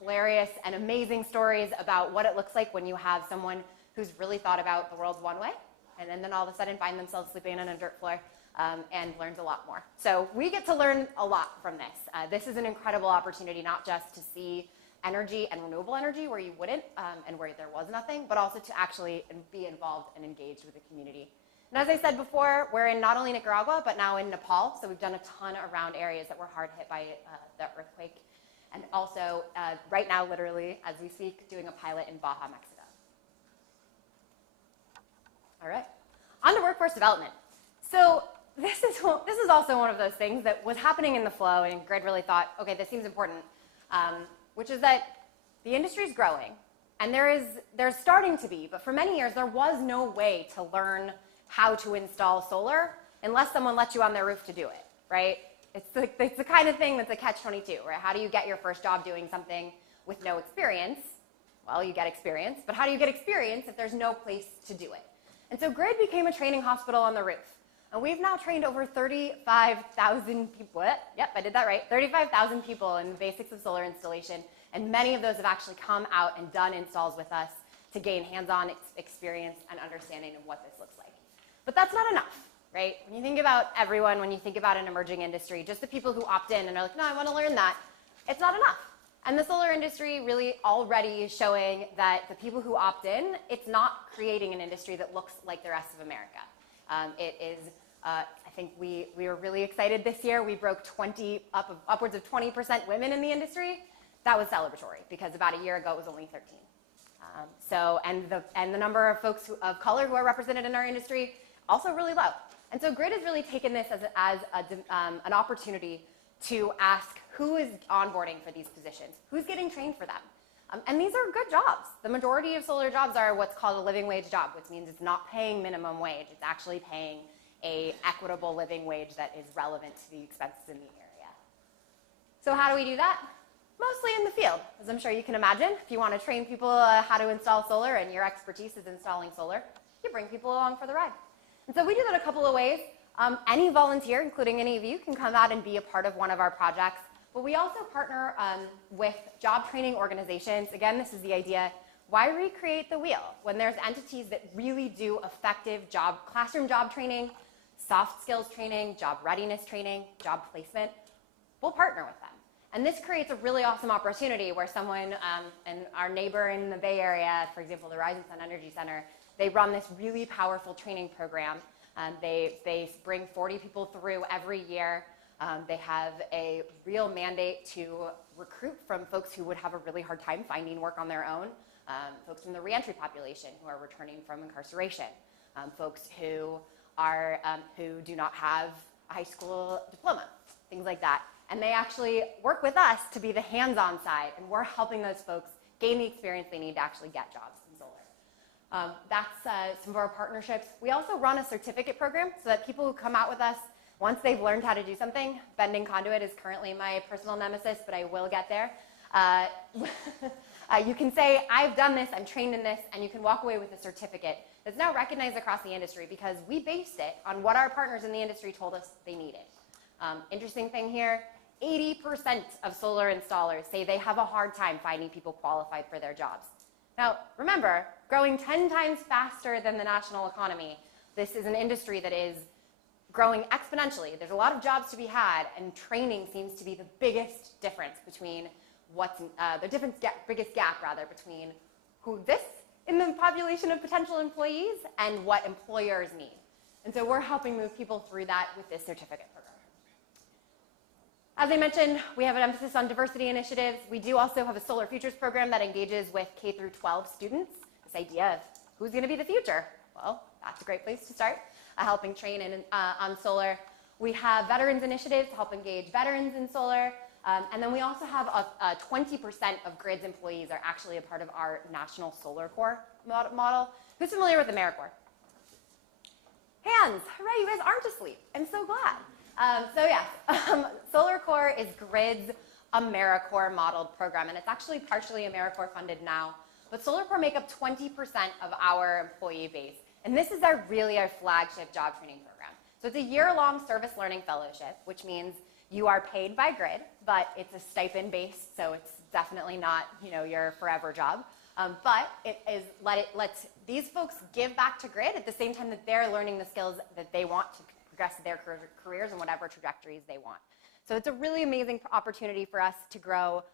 Hilarious and amazing stories about what it looks like when you have someone who's really thought about the world one way, and then all of a sudden find themselves sleeping on a dirt floor and learns a lot more. So we get to learn a lot from this. This is an incredible opportunity, not just to see energy and renewable energy where you wouldn't and where there was nothing, but also to actually be involved and engaged with the community. And as I said before, we're in not only Nicaragua, but now in Nepal. So we've done a ton around areas that were hard hit by the earthquake. And also, right now, literally, as we speak, doing a pilot in Baja, Mexico. All right, on to workforce development. So this is also one of those things that was happening in the flow, and GRID really thought, okay, this seems important, which is that the industry is growing, and there's starting to be, but for many years, there was no way to learn how to install solar unless someone let you on their roof to do it, right? It's the kind of thing that's a catch-22, right? How do you get your first job doing something with no experience? Well, you get experience, but how do you get experience if there's no place to do it? And so GRID became a training hospital on the roof. And we've now trained over 35,000 people. Yep, I did that right. 35,000 people in the basics of solar installation. And many of those have actually come out and done installs with us to gain hands-on experience and understanding of what this looks like. But that's not enough, right? When you think about everyone, when you think about an emerging industry, just the people who opt in and are like, no, I want to learn that, it's not enough. And the solar industry really already is showing that the people who opt in, it's not creating an industry that looks like the rest of America. It is, I think we were really excited this year. We broke upwards of 20% women in the industry. That was celebratory because about a year ago it was only 13. And the number of folks of color who are represented in our industry also really low. And so GRID has really taken this as an opportunity to ask who is onboarding for these positions, who's getting trained for them, And these are good jobs. The majority of solar jobs are what's called a living wage job, which means it's not paying minimum wage. It's actually paying an equitable living wage that is relevant to the expenses in the area. So how do we do that? Mostly in the field, as I'm sure you can imagine. If you want to train people how to install solar and your expertise is installing solar, you bring people along for the ride. And so we do that a couple of ways. Any volunteer, including any of you, can come out and be a part of one of our projects. But we also partner with job training organizations. Again, this is the idea, why recreate the wheel? When there's entities that really do effective classroom job training, soft skills training, job readiness training, job placement, we'll partner with them. And this creates a really awesome opportunity where someone, and our neighbor in the Bay Area, for example, the Rising Sun Energy Center, they run this really powerful training program. They bring 40 people through every year. They have a real mandate to recruit from folks who would have a really hard time finding work on their own, folks from the reentry population who are returning from incarceration, folks who do not have a high school diploma, things like that. And they actually work with us to be the hands-on side, and we're helping those folks gain the experience they need to actually get jobs in solar. That's some of our partnerships. We also run a certificate program so that people who come out with us, once they've learned how to do something, bending conduit is currently my personal nemesis, but I will get there. You can say, I've done this, I'm trained in this, and you can walk away with a certificate that's now recognized across the industry because we based it on what our partners in the industry told us they needed. Interesting thing here, 80% of solar installers say they have a hard time finding people qualified for their jobs. Now, remember, growing 10 times faster than the national economy, this is an industry that is growing exponentially. There's a lot of jobs to be had, and training seems to be the biggest difference between biggest gap between who this in the population of potential employees and what employers need. And so we're helping move people through that with this certificate program. As I mentioned, we have an emphasis on diversity initiatives. We do also have a Solar Futures program that engages with K through 12 students. This idea of who's going to be the future? Well, that's a great place to start, helping train on solar. We have veterans initiatives to help engage veterans in solar. And then we also have 20% of GRID's employees are actually a part of our National Solar Corps model. Who's familiar with AmeriCorps? Hands. Hooray, you guys aren't asleep. I'm so glad. Solar Corps is GRID's AmeriCorps modeled program, and it's actually partially AmeriCorps funded now. But Solar Corps make up 20% of our employee base, and this is our flagship job training program. So it's a year-long service learning fellowship, which means you are paid by GRID, but it's a stipend-based, so it's definitely not your forever job. But lets these folks give back to GRID at the same time that they're learning the skills that they want to progress their careers and whatever trajectories they want. So it's a really amazing opportunity for us to grow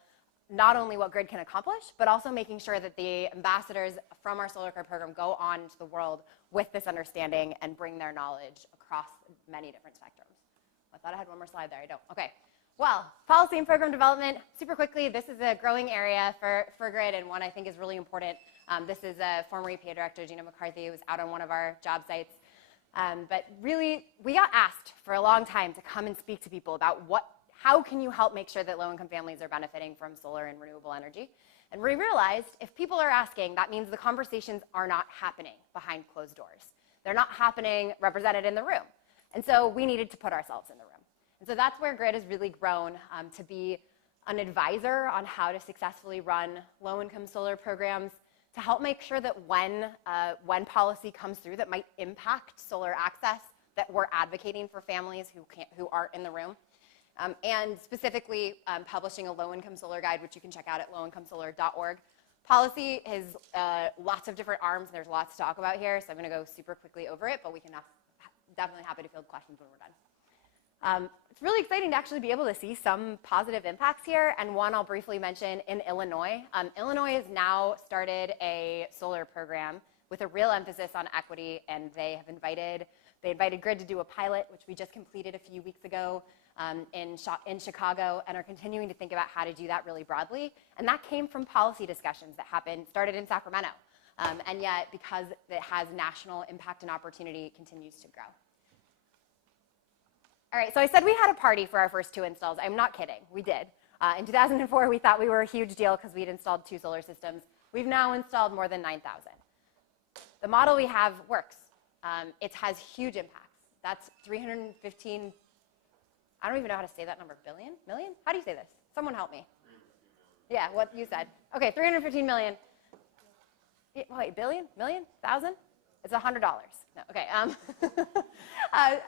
not only what GRID can accomplish, but also making sure that the ambassadors from our Solar Corps program go on into the world with this understanding and bring their knowledge across many different spectrums. I thought I had one more slide there. I don't. Okay. Well, policy and program development, super quickly, this is a growing area for GRID and one I think is really important. This is a former EPA Director, Gina McCarthy, who was out on one of our job sites. But really, we got asked for a long time to come and speak to people about how can you help make sure that low-income families are benefiting from solar and renewable energy. And we realized if people are asking, that means the conversations are not happening behind closed doors. They're not happening represented in the room. And so we needed to put ourselves in the room. And so that's where GRID has really grown to be an advisor on how to successfully run low-income solar programs, to help make sure that when policy comes through that might impact solar access, that we're advocating for families who aren't in the room. And specifically publishing a low-income solar guide, which you can check out at lowincomesolar.org. Policy has lots of different arms, and there's lots to talk about here, so I'm going to go super quickly over it, but we can definitely happy to field questions when we're done. It's really exciting to actually be able to see some positive impacts here, and one I'll briefly mention in Illinois. Illinois has now started a solar program with a real emphasis on equity, and they invited GRID to do a pilot, which we just completed a few weeks ago in Chicago, and are continuing to think about how to do that really broadly. And that came from policy discussions that started in Sacramento, and yet because it has national impact and opportunity, it continues to grow. All right, so I said we had a party for our first 2 installs. I'm not kidding, we did. In 2004, we thought we were a huge deal because we'd installed 2 solar systems. We've now installed more than 9,000. The model we have works. It has huge impacts. That's 315, I don't even know how to say that number, billion? Million? How do you say this? Someone help me. Yeah, what you said. Okay, 315 million. Wait, billion? Million? Thousand? It's $100. No, okay. I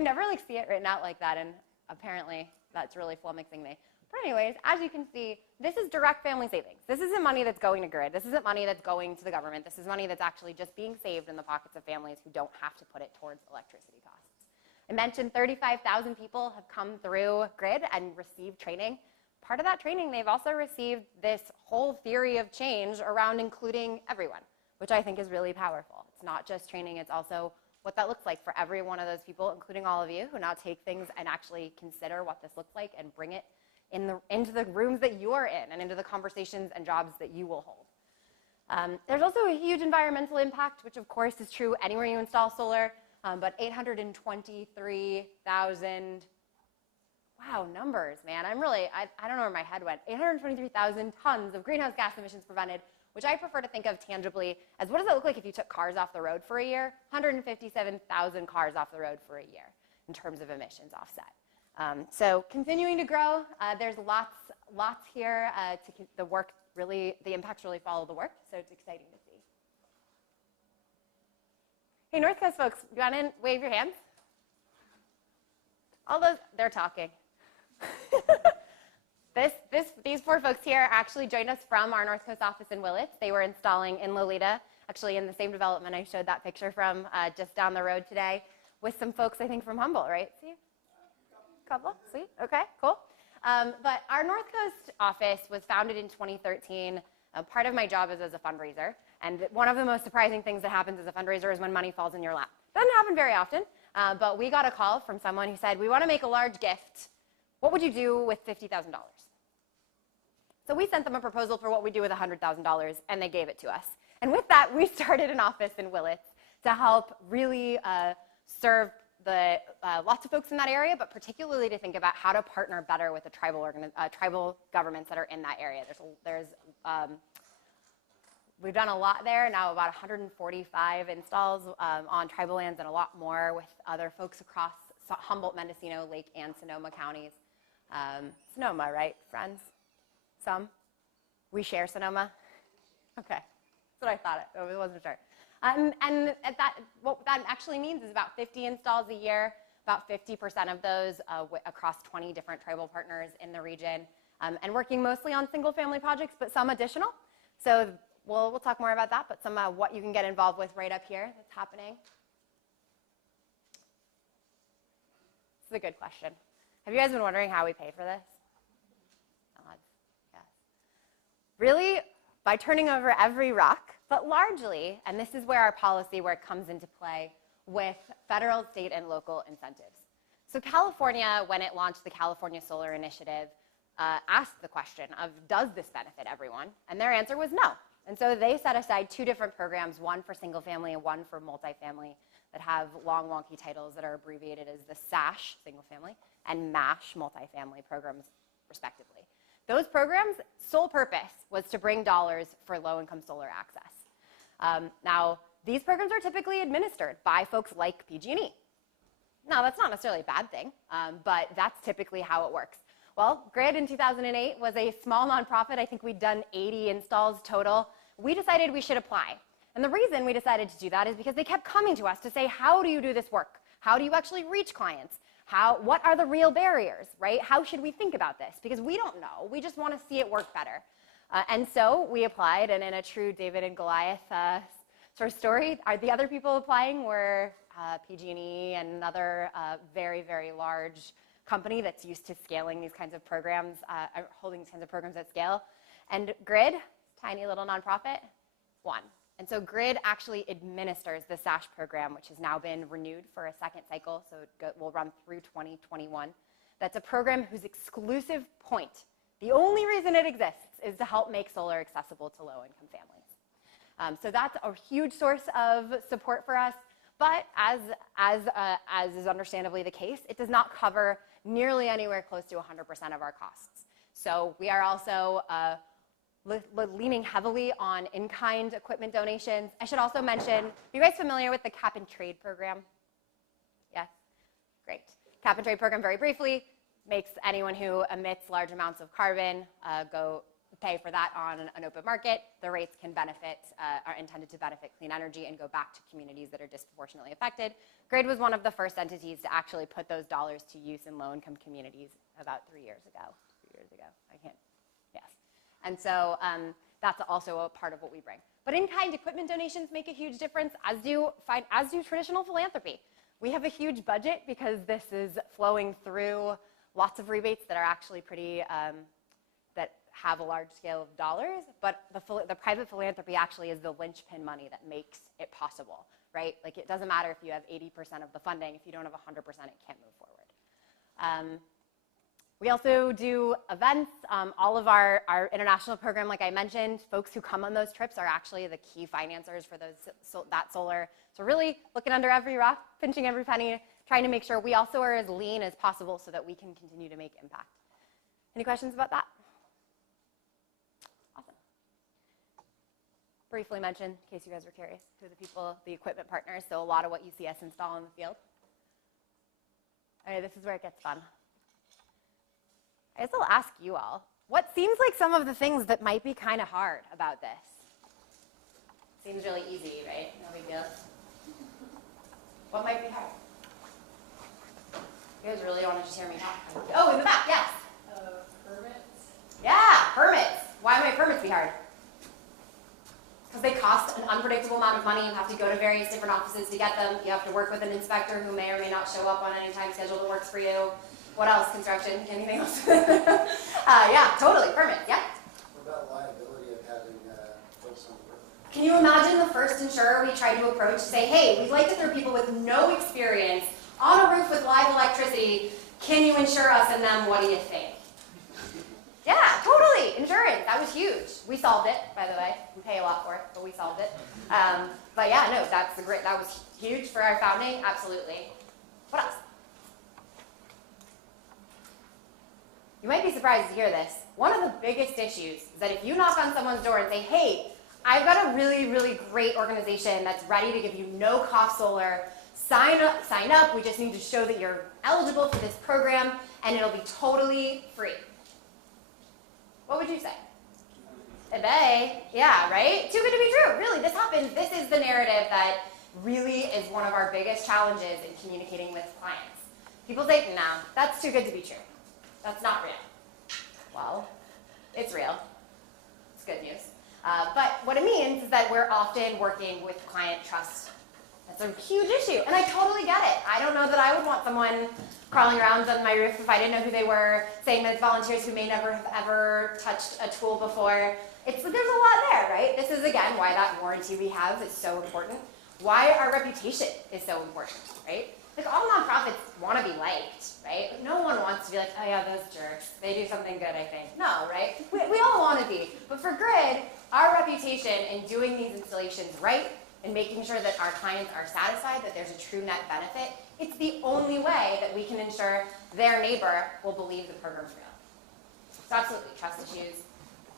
never see it written out like that, and apparently that's really flummoxing me. But anyways, as you can see, this is direct family savings. This isn't money that's going to grid. This isn't money that's going to the government. This is money that's actually just being saved in the pockets of families who don't have to put it towards electricity costs. I mentioned 35,000 people have come through grid and received training. Part of that training, they've also received this whole theory of change around including everyone, which I think is really powerful. It's not just training, it's also what that looks like for every one of those people, including all of you, who now take things and actually consider what this looks like and bring it into the rooms that you're in and into the conversations and jobs that you will hold. There's also a huge environmental impact, which of course is true anywhere you install solar, but 823,000, wow, numbers, man. I don't know where my head went. 823,000 tons of greenhouse gas emissions prevented, which I prefer to think of tangibly as what does it look like if you took cars off the road for a year? 157,000 cars off the road for a year in terms of emissions offset. So continuing to grow, there's lots here. The impacts really follow the work, so it's exciting to see. Hey, North Coast folks, you want to wave your hands? All those, they're talking. These 4 folks here actually joined us from our North Coast office in Willits. They were installing in Lolita, actually in the same development I showed that picture from just down the road today, with some folks, I think, from Humboldt, right, Steve? Couple, sweet, okay, cool. But our North Coast office was founded in 2013. Part of my job is as a fundraiser, and one of the most surprising things that happens as a fundraiser is when money falls in your lap. Doesn't happen very often, but we got a call from someone who said, we want to make a large gift. What would you do with $50,000? So we sent them a proposal for what we do with $100,000, and they gave it to us. And with that, we started an office in Willits to help really serve lots of folks in that area, but particularly to think about how to partner better with the tribal governments that are in that area. We've done a lot there, now about 145 installs on tribal lands and a lot more with other folks across Humboldt, Mendocino, Lake, and Sonoma counties. Sonoma, right, friends? Some? We share Sonoma? Okay, that's what I thought. I wasn't sure. And what that actually means is about 50 installs a year, about 50% of those across 20 different tribal partners in the region, and working mostly on single-family projects, but some additional. So we'll talk more about that, but some what you can get involved with right up here that's happening. This is a good question. Have you guys been wondering how we pay for this? Yes. Really, by turning over every rock, but largely, and this is where our policy work comes into play, with federal, state, and local incentives. So California, when it launched the California Solar Initiative, asked the question of, does this benefit everyone? And their answer was no. And so they set aside 2 different programs, one for single family and one for multifamily, that have long, wonky titles that are abbreviated as the SASH, single family, and MASH, multifamily programs, respectively. Those programs' sole purpose was to bring dollars for low-income solar access. Now, these programs are typically administered by folks like PG&E. Now, that's not necessarily a bad thing, but that's typically how it works. Well, Grid in 2008 was a small nonprofit. I think we'd done 80 installs total. We decided we should apply. And the reason we decided to do that is because they kept coming to us to say, how do you do this work? How do you actually reach clients? What are the real barriers, right? How should we think about this? Because we don't know. We just want to see it work better. And so we applied, and in a true David and Goliath sort of story, the other people applying were PG&E and another very, very large company that's used to scaling these kinds of programs, holding these kinds of programs at scale. And Grid, tiny little nonprofit, won. And so Grid actually administers the SASH program, which has now been renewed for a second cycle, so it will run through 2021. That's a program whose exclusive point, the only reason it exists, is to help make solar accessible to low-income families. So that's a huge source of support for us, but as is understandably the case, it does not cover nearly anywhere close to 100% of our costs. So we are also leaning heavily on in-kind equipment donations. I should also mention, are you guys familiar with the cap and trade program? Yes? Great. Cap and trade program, very briefly, makes anyone who emits large amounts of carbon go pay for that on an open market. The rates can benefit, are intended to benefit clean energy and go back to communities that are disproportionately affected. GRID was one of the first entities to actually put those dollars to use in low-income communities about 3 years ago. 3 years ago, yes. And so that's also a part of what we bring. But in-kind equipment donations make a huge difference, as do traditional philanthropy. We have a huge budget because this is flowing through lots of rebates that are actually pretty, that have a large scale of dollars, but the private philanthropy actually is the linchpin money that makes it possible, right? Like, it doesn't matter if you have 80% of the funding. If you don't have 100%, it can't move forward. We also do events. All of our international program, like I mentioned, folks who come on those trips are actually the key financiers for that solar. So really looking under every rock, pinching every penny, trying to make sure we also are as lean as possible so that we can continue to make impact. Any questions about that? Awesome. Briefly mention, in case you guys were curious, who the people, the equipment partners, so a lot of what you see us install in the field. All right, this is where it gets fun. I guess I'll ask you all, what seems like some of the things that might be kind of hard about this? Seems really easy, right? No big deal. What might be hard? You guys really want to just hear me talk? Oh, in the back, yes. Permits? Yeah, permits. Why might permits be hard? Because they cost an unpredictable amount of money. You have to go to various different offices to get them. You have to work with an inspector who may or may not show up on any time schedule that works for you. What else? Construction? Anything else? Yeah, totally. Permit. Yeah? What about liability of having folks on work? Can you imagine the first insurer we tried to approach to say, hey, we'd like to throw people with no experience on a roof with live electricity. Can you insure us and them? What do you think? Yeah, totally. Insurance. That was huge. We solved it, by the way. We pay a lot for it, but we solved it. But yeah, no, that was huge for our founding. Absolutely. What else? You might be surprised to hear this. One of the biggest issues is that if you knock on someone's door and say, hey, I've got a really, really great organization that's ready to give you no-cost solar, sign up, we just need to show that you're eligible for this program, and it'll be totally free. What would you say? Obey. Yeah, right? Too good to be true. Really, this happens. This is the narrative that really is one of our biggest challenges in communicating with clients. People say, no, that's too good to be true. That's not real. Well, it's real. It's good news. But what it means is that we're often working with client trust. That's a huge issue, and I totally get it. I don't know that I would want someone crawling around on my roof if I didn't know who they were, saying that it's volunteers who may never have ever touched a tool before. There's a lot there, right? This is, again, why that warranty we have is so important. Why our reputation is so important, right? Like, all nonprofits want to be liked, right? Like, no one wants to be like, oh yeah, those jerks. They do something good, I think. No, right? We all want to be. But for GRID, our reputation in doing these installations right and making sure that our clients are satisfied, that there's a true net benefit, it's the only way that we can ensure their neighbor will believe the program's real. So absolutely, trust issues,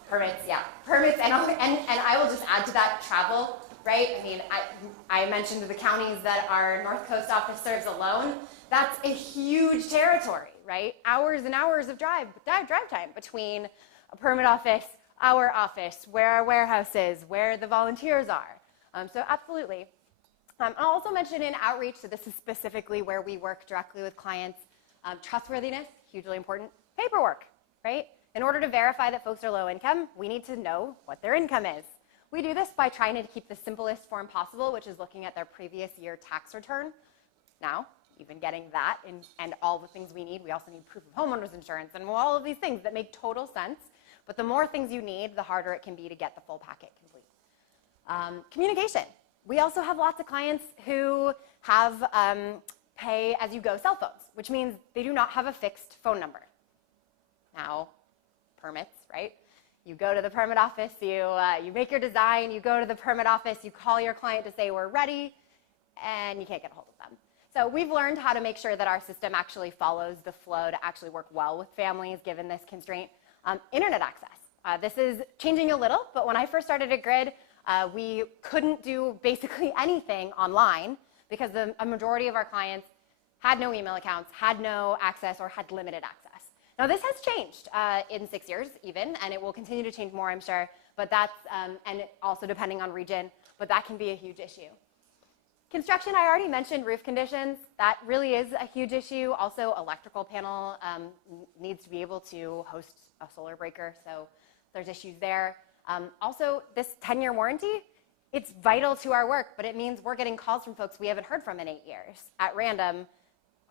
permits, yeah. Permits, and I will just add to that, travel. Right? I mean, I mentioned the counties that our North Coast office serves alone. That's a huge territory, right? Hours and hours of drive time between a permit office, our office, where our warehouse is, where the volunteers are. So absolutely. I'll also mention in outreach, so this is specifically where we work directly with clients, trustworthiness, hugely important. Paperwork, right? In order to verify that folks are low income, we need to know what their income is. We do this by trying to keep the simplest form possible, which is looking at their previous year tax return. Now, even getting that and all the things we need, we also need proof of homeowners insurance and all of these things that make total sense. But the more things you need, the harder it can be to get the full packet complete. Communication. We also have lots of clients who have pay-as-you-go cell phones, which means they do not have a fixed phone number. Now, permits, right? You go to the permit office, you make your design, you go to the permit office, you call your client to say we're ready, and you can't get a hold of them. So we've learned how to make sure that our system actually follows the flow to actually work well with families given this constraint. Internet access. This is changing a little, but when I first started at Grid, we couldn't do basically anything online because a majority of our clients had no email accounts, had no access, or had limited access. Now this has changed in 6 years even, and it will continue to change more, I'm sure, but that's, and also depending on region, but that can be a huge issue. Construction, I already mentioned roof conditions. That really is a huge issue. Also, electrical panel needs to be able to host a solar breaker, so there's issues there. Also, this 10-year warranty, it's vital to our work, but it means we're getting calls from folks we haven't heard from in 8 years at random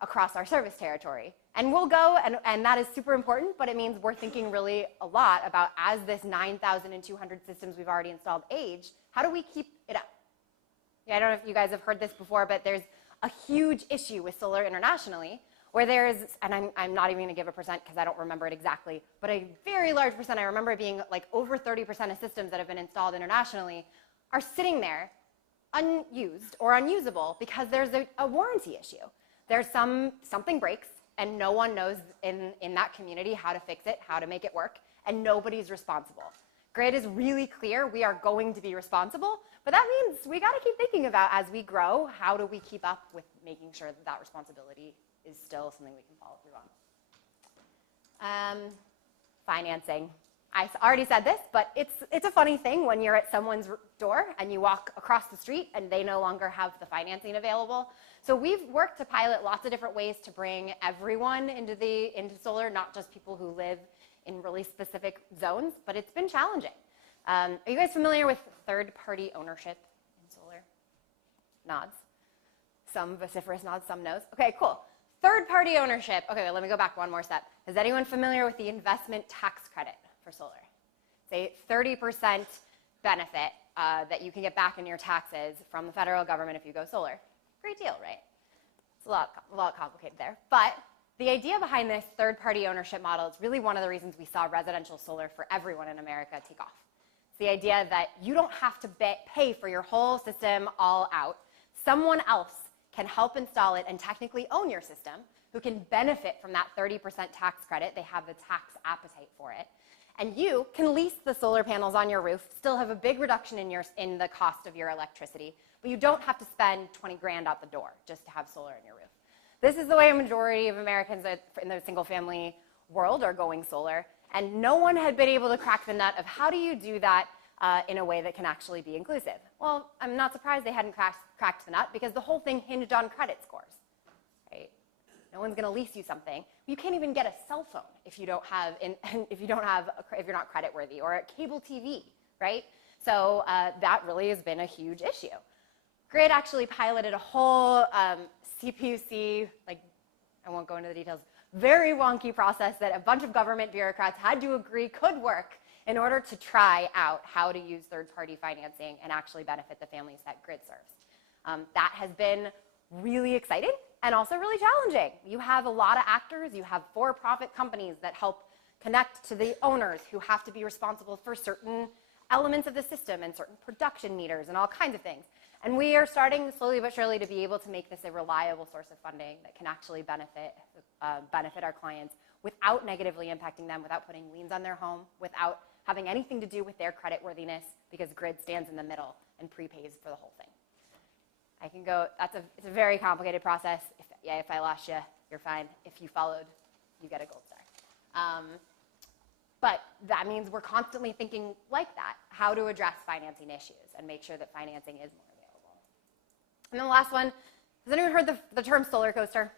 across our service territory. And we'll go, and that is super important, but it means we're thinking really a lot about, as this 9,200 systems we've already installed age, how do we keep it up? Yeah, I don't know if you guys have heard this before, but there's a huge issue with solar internationally, where there's, and I'm not even going to give a percent because I don't remember it exactly, but a very large percent, I remember it being like over 30% of systems that have been installed internationally are sitting there unused or unusable because there's a warranty issue. There's something breaks, and no one knows in that community how to fix it, how to make it work, and nobody's responsible. Grid is really clear we are going to be responsible, but that means we got to keep thinking about, as we grow, how do we keep up with making sure that that responsibility is still something we can follow through on. Financing. I already said this, but it's a funny thing when you're at someone's door and you walk across the street and they no longer have the financing available. So we've worked to pilot lots of different ways to bring everyone into solar, not just people who live in really specific zones, but it's been challenging. Are you guys familiar with third-party ownership in solar? Nods. Some vociferous nods, some no's. Okay, cool. Third-party ownership. Okay, let me go back one more step. Is anyone familiar with the investment tax credit for solar? Say 30% benefit that you can get back in your taxes from the federal government if you go solar. Great deal, right? It's a lot complicated there. But the idea behind this third-party ownership model is really one of the reasons we saw residential solar for everyone in America take off. It's the idea that you don't have to pay for your whole system all out. Someone else can help install it and technically own your system, who can benefit from that 30% tax credit. They have the tax appetite for it. And you can lease the solar panels on your roof, still have a big reduction in the cost of your electricity, but you don't have to spend 20 grand out the door just to have solar on your roof. This is the way a majority of Americans in the single-family world are going solar, and no one had been able to crack the nut of how do you do that in a way that can actually be inclusive. Well, I'm not surprised they hadn't cracked the nut, because the whole thing hinged on credit scores, right? No one's going to lease you something. You can't even get a cell phone if you're not credit worthy, or a cable TV, right? So that really has been a huge issue. Grid actually piloted a whole CPUC, like, I won't go into the details, very wonky process that a bunch of government bureaucrats had to agree could work in order to try out how to use third-party financing and actually benefit the families that Grid serves. That has been really exciting and also really challenging. You have a lot of actors. You have for-profit companies that help connect to the owners who have to be responsible for certain elements of the system and certain production meters and all kinds of things. And we are starting slowly but surely to be able to make this a reliable source of funding that can actually benefit our clients without negatively impacting them, without putting liens on their home, without having anything to do with their creditworthiness, because Grid stands in the middle and prepays for the whole thing. I can go, it's a very complicated process. If I lost you, you're fine. If you followed, you get a gold star. But that means we're constantly thinking like that, how to address financing issues and make sure that financing is more available. And then the last one, has anyone heard the term solar coaster?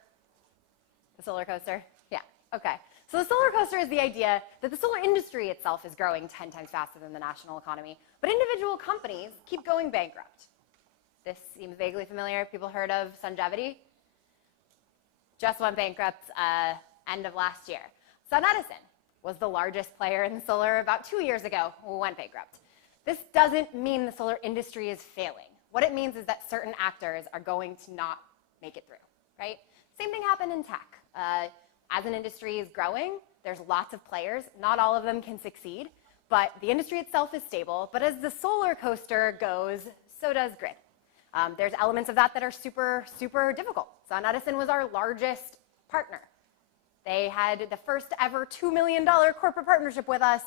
The solar coaster? Yeah, okay. So the solar coaster is the idea that the solar industry itself is growing 10 times faster than the national economy, but individual companies keep going bankrupt. This seems vaguely familiar. People heard of Sungevity? Just went bankrupt end of last year. SunEdison was the largest player in solar about 2 years ago who went bankrupt. This doesn't mean the solar industry is failing. What it means is that certain actors are going to not make it through, right? Same thing happened in tech. As an industry is growing, there's lots of players. Not all of them can succeed, but the industry itself is stable. But as the solar coaster goes, so does Grid. There's elements of that that are super, super difficult. SunEdison was our largest partner. They had the first ever $2 million corporate partnership with us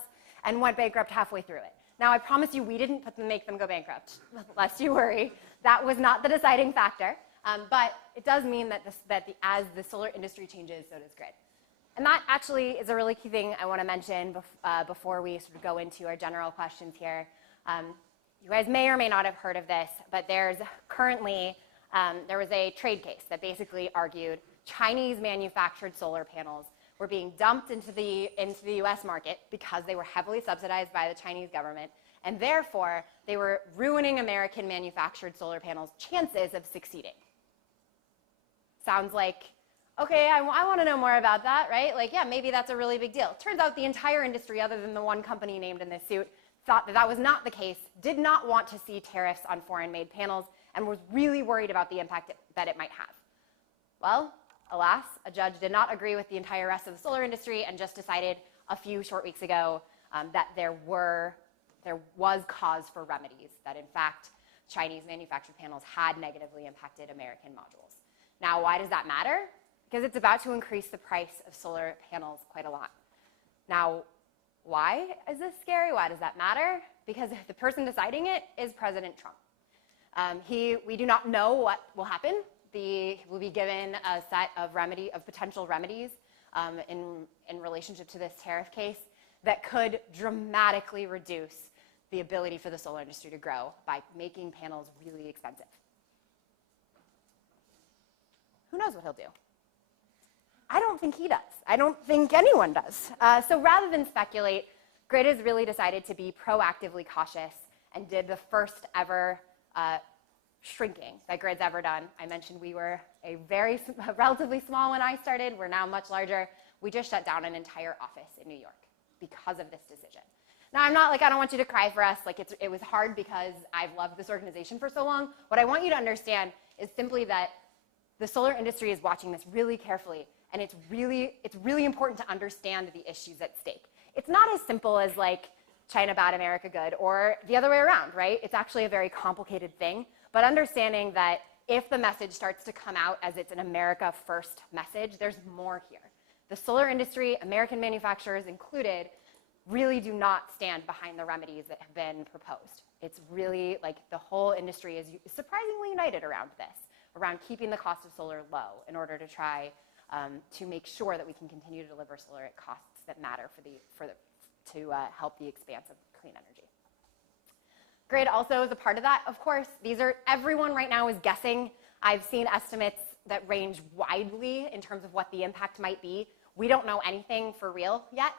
and went bankrupt halfway through it. Now, I promise you we didn't make them go bankrupt, lest you worry. That was not the deciding factor. But it does mean that, as the solar industry changes, so does grid. And that actually is a really key thing I want to mention before we sort of go into our general questions here. You guys may or may not have heard of this, but there's currently, there was a trade case that basically argued Chinese manufactured solar panels were being dumped into the US market because they were heavily subsidized by the Chinese government, and therefore they were ruining American manufactured solar panels' chances of succeeding. Sounds like, okay, I want to know more about that, right? Like, yeah, maybe that's a really big deal. Turns out the entire industry, other than the one company named in this suit, thought that that was not the case, did not want to see tariffs on foreign-made panels, and was really worried about the impact that it might have. Well, alas, a judge did not agree with the entire rest of the solar industry and just decided a few short weeks ago that there was cause for remedies, that in fact, Chinese manufactured panels had negatively impacted American modules. Now, why does that matter? Because it's about to increase the price of solar panels quite a lot. Now, why is this scary? Why does that matter? Because the person deciding it is President Trump. We do not know what will happen. He will be given a set of potential remedies in relationship to this tariff case that could dramatically reduce the ability for the solar industry to grow by making panels really expensive. Who knows what he'll do? I don't think he does. I don't think anyone does. So rather than speculate, Grid has really decided to be proactively cautious and did the first ever shrinking that Grid's ever done. I mentioned we were relatively small when I started. We're now much larger. We just shut down an entire office in New York because of this decision. Now, I'm not like, I don't want you to cry for us. Like, it was hard because I've loved this organization for so long. What I want you to understand is simply that the solar industry is watching this really carefully, and it's really important to understand the issues at stake. It's not as simple as like China bad, America good, or the other way around, right? It's actually a very complicated thing, but understanding that if the message starts to come out as it's an America first message, there's more here. The solar industry, American manufacturers included, really do not stand behind the remedies that have been proposed. It's really like the whole industry is surprisingly united around this, around keeping the cost of solar low in order to try to make sure that we can continue to deliver solar at costs that matter to help the expanse of clean energy. Grid also is a part of that. Of course, everyone right now is guessing. I've seen estimates that range widely in terms of what the impact might be. We don't know anything for real yet,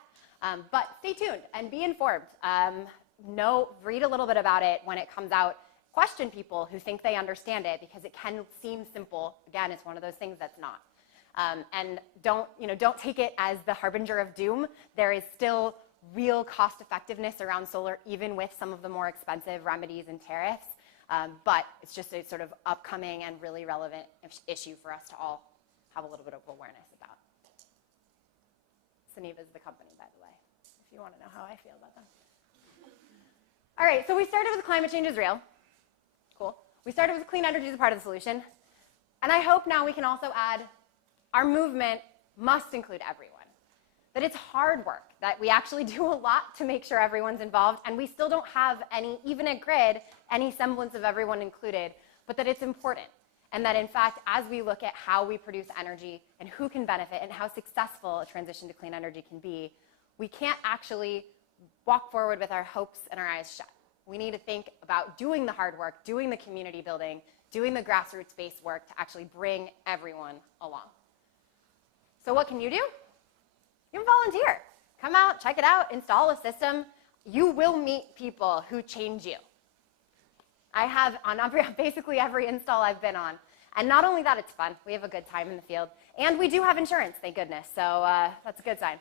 but stay tuned and be informed. Read a little bit about it when it comes out. Question people who think they understand it, because it can seem simple. Again, it's one of those things that's not. And don't take it as the harbinger of doom. There is still real cost effectiveness around solar, even with some of the more expensive remedies and tariffs. But it's just a sort of upcoming and really relevant issue for us to all have a little bit of awareness about. Suniva is the company, by the way, if you want to know how I feel about them. All right, so we started with climate change is real. Cool. We started with clean energy as a part of the solution. And I hope now we can also add our movement must include everyone. That it's hard work, that we actually do a lot to make sure everyone's involved, and we still don't have even at Grid, any semblance of everyone included, but that it's important. And that in fact, as we look at how we produce energy and who can benefit and how successful a transition to clean energy can be, we can't actually walk forward with our hopes and our eyes shut. We need to think about doing the hard work, doing the community building, doing the grassroots-based work to actually bring everyone along. So what can you do? You can volunteer. Come out, check it out, install a system. You will meet people who change you. I have on basically every install I've been on. And not only that, it's fun. We have a good time in the field. And we do have insurance, thank goodness. So that's a good sign.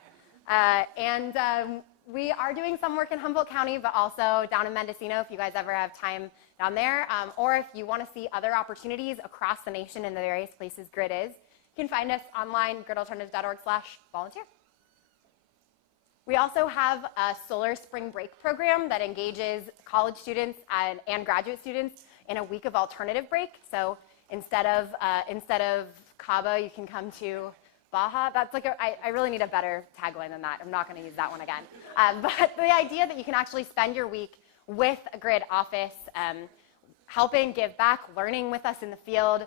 We are doing some work in Humboldt County, but also down in Mendocino, if you guys ever have time down there. Or if you want to see other opportunities across the nation in the various places Grid is, you can find us online, gridalternatives.org/volunteer. We also have a solar spring break program that engages college students and graduate students in a week of alternative break. So instead of Cabo, you can come to Baja. That's like I really need a better tagline than that. I'm not going to use that one again. But the idea that you can actually spend your week with a grid office, helping give back, learning with us in the field,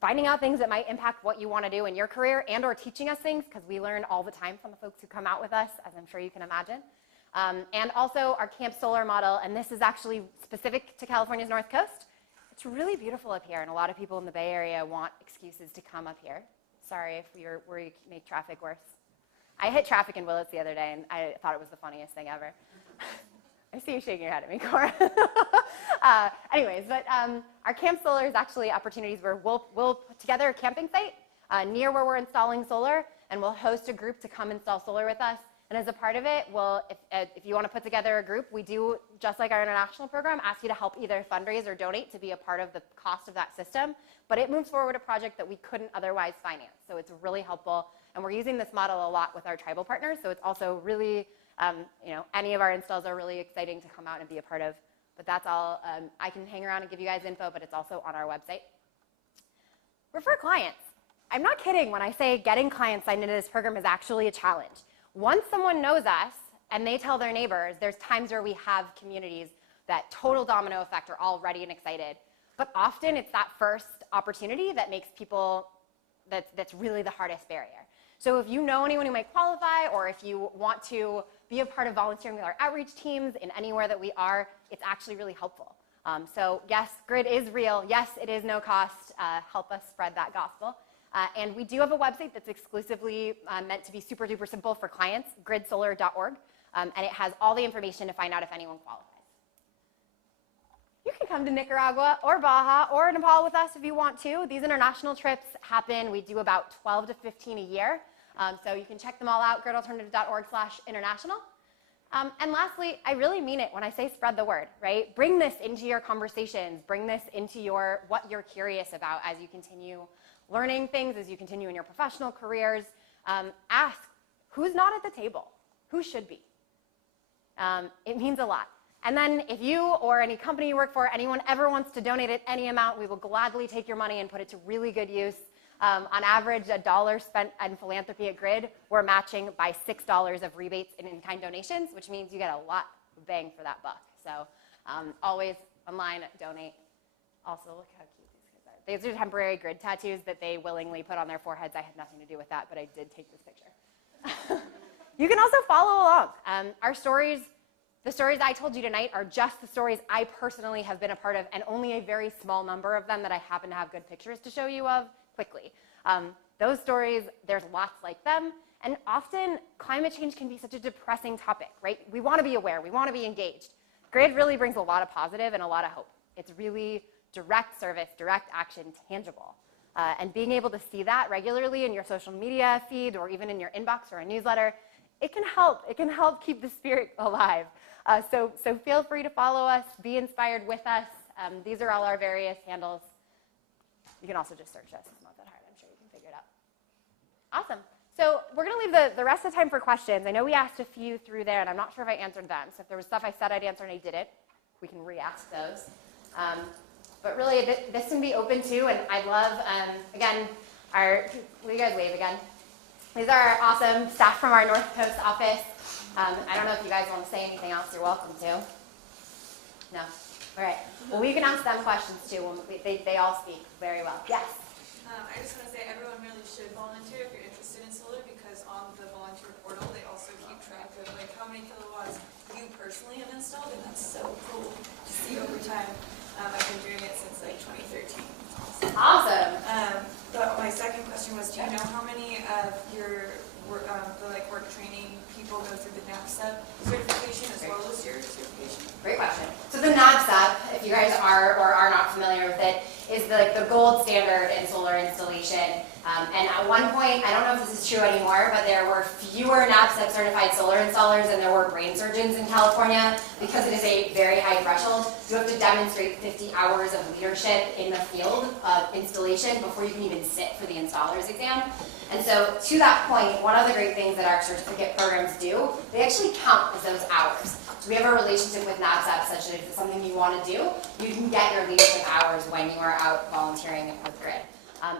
finding out things that might impact what you want to do in your career, and or teaching us things, because we learn all the time from the folks who come out with us, as I'm sure you can imagine. And also our Camp Solar model, and this is actually specific to California's North Coast. It's really beautiful up here, and a lot of people in the Bay Area want excuses to come up here. Sorry if we make traffic worse. I hit traffic in Willits the other day, and I thought it was the funniest thing ever. I see you shaking your head at me, Cora. Anyways, but our Camp Solar is actually opportunities where we'll put together a camping site near where we're installing solar, and we'll host a group to come install solar with us. And as a part of it, if you want to put together a group, we do, just like our international program, ask you to help either fundraise or donate to be a part of the cost of that system. But it moves forward a project that we couldn't otherwise finance. So it's really helpful. And we're using this model a lot with our tribal partners. So it's also really, any of our installs are really exciting to come out and be a part of. But that's all. I can hang around and give you guys info, but it's also on our website. Refer clients. I'm not kidding when I say getting clients signed into this program is actually a challenge. Once someone knows us and they tell their neighbors, there's times where we have communities that total domino effect are all ready and excited. But often it's that first opportunity that makes people, that's really the hardest barrier. So if you know anyone who might qualify, or if you want to be a part of volunteering with our outreach teams in anywhere that we are, it's actually really helpful. So yes, grid is real. Yes, it is no cost. Help us spread that gospel. And we do have a website that's exclusively meant to be super duper simple for clients, gridsolar.org, and it has all the information to find out if anyone qualifies. You can come to Nicaragua or Baja or Nepal with us if you want to. These international trips happen. We do about 12 to 15 a year. So you can check them all out, gridalternative.org/international. And lastly, I really mean it when I say spread the word, right? Bring this into your conversations. Bring this into what you're curious about as you continue learning things, as you continue in your professional careers. Ask, who's not at the table? Who should be? It means a lot. And then if you or any company you work for, anyone ever wants to donate at any amount, we will gladly take your money and put it to really good use. On average, $1 spent in philanthropy at Grid, we're matching by $6 of rebates and in-kind donations, which means you get a lot of bang for that buck. So always online, donate. Also, look how cute these kids are. These are temporary Grid tattoos that they willingly put on their foreheads. I had nothing to do with that, but I did take this picture. You can also follow along. Our stories, the stories I told you tonight are just the stories I personally have been a part of, and only a very small number of them that I happen to have good pictures to show you of quickly. Those stories, there's lots like them, and often climate change can be such a depressing topic, right? We want to be aware, we want to be engaged. Grid really brings a lot of positive and a lot of hope. It's really direct service, direct action, tangible. And being able to see that regularly in your social media feed or even in your inbox or a newsletter, it can help. It can help keep the spirit alive. So feel free to follow us, be inspired with us. These are all our various handles. You can also just search us. It's not that hard. I'm sure you can figure it out. Awesome. So we're going to leave the rest of the time for questions. I know we asked a few through there, and I'm not sure if I answered them. So if there was stuff I said I'd answer and I didn't, we can re-ask those. But really, this can be open too, and I'd love, again, will you guys wave again? These are our awesome staff from our North Coast office. I don't know if you guys want to say anything else. You're welcome to. No? All right. Well, we can ask them questions too. They all speak very well. Yes? I just want to say everyone really should volunteer if you're interested in solar, because on the volunteer portal, they also keep track of like how many kilowatts you personally have installed, and that's so cool to see over time. I've been doing it since like 2013. Awesome. But my second question was, do you know how many of your work training people go through the NABCEP certification as well as your certification? Great question. So the NABCEP, if you guys are or are not familiar with it, is the gold standard in solar installation. And at one point, I don't know if this is true anymore, but there were fewer NABCEP certified solar installers than there were brain surgeons in California, because it is a very high threshold. You have to demonstrate 50 hours of leadership in the field of installation before you can even sit for the installer's exam. And so to that point, one of the great things that our certificate programs do, they actually count as those hours. So we have a relationship with NABCEP such that if it's something you want to do, you can get your leadership hours when you are out volunteering with Grid.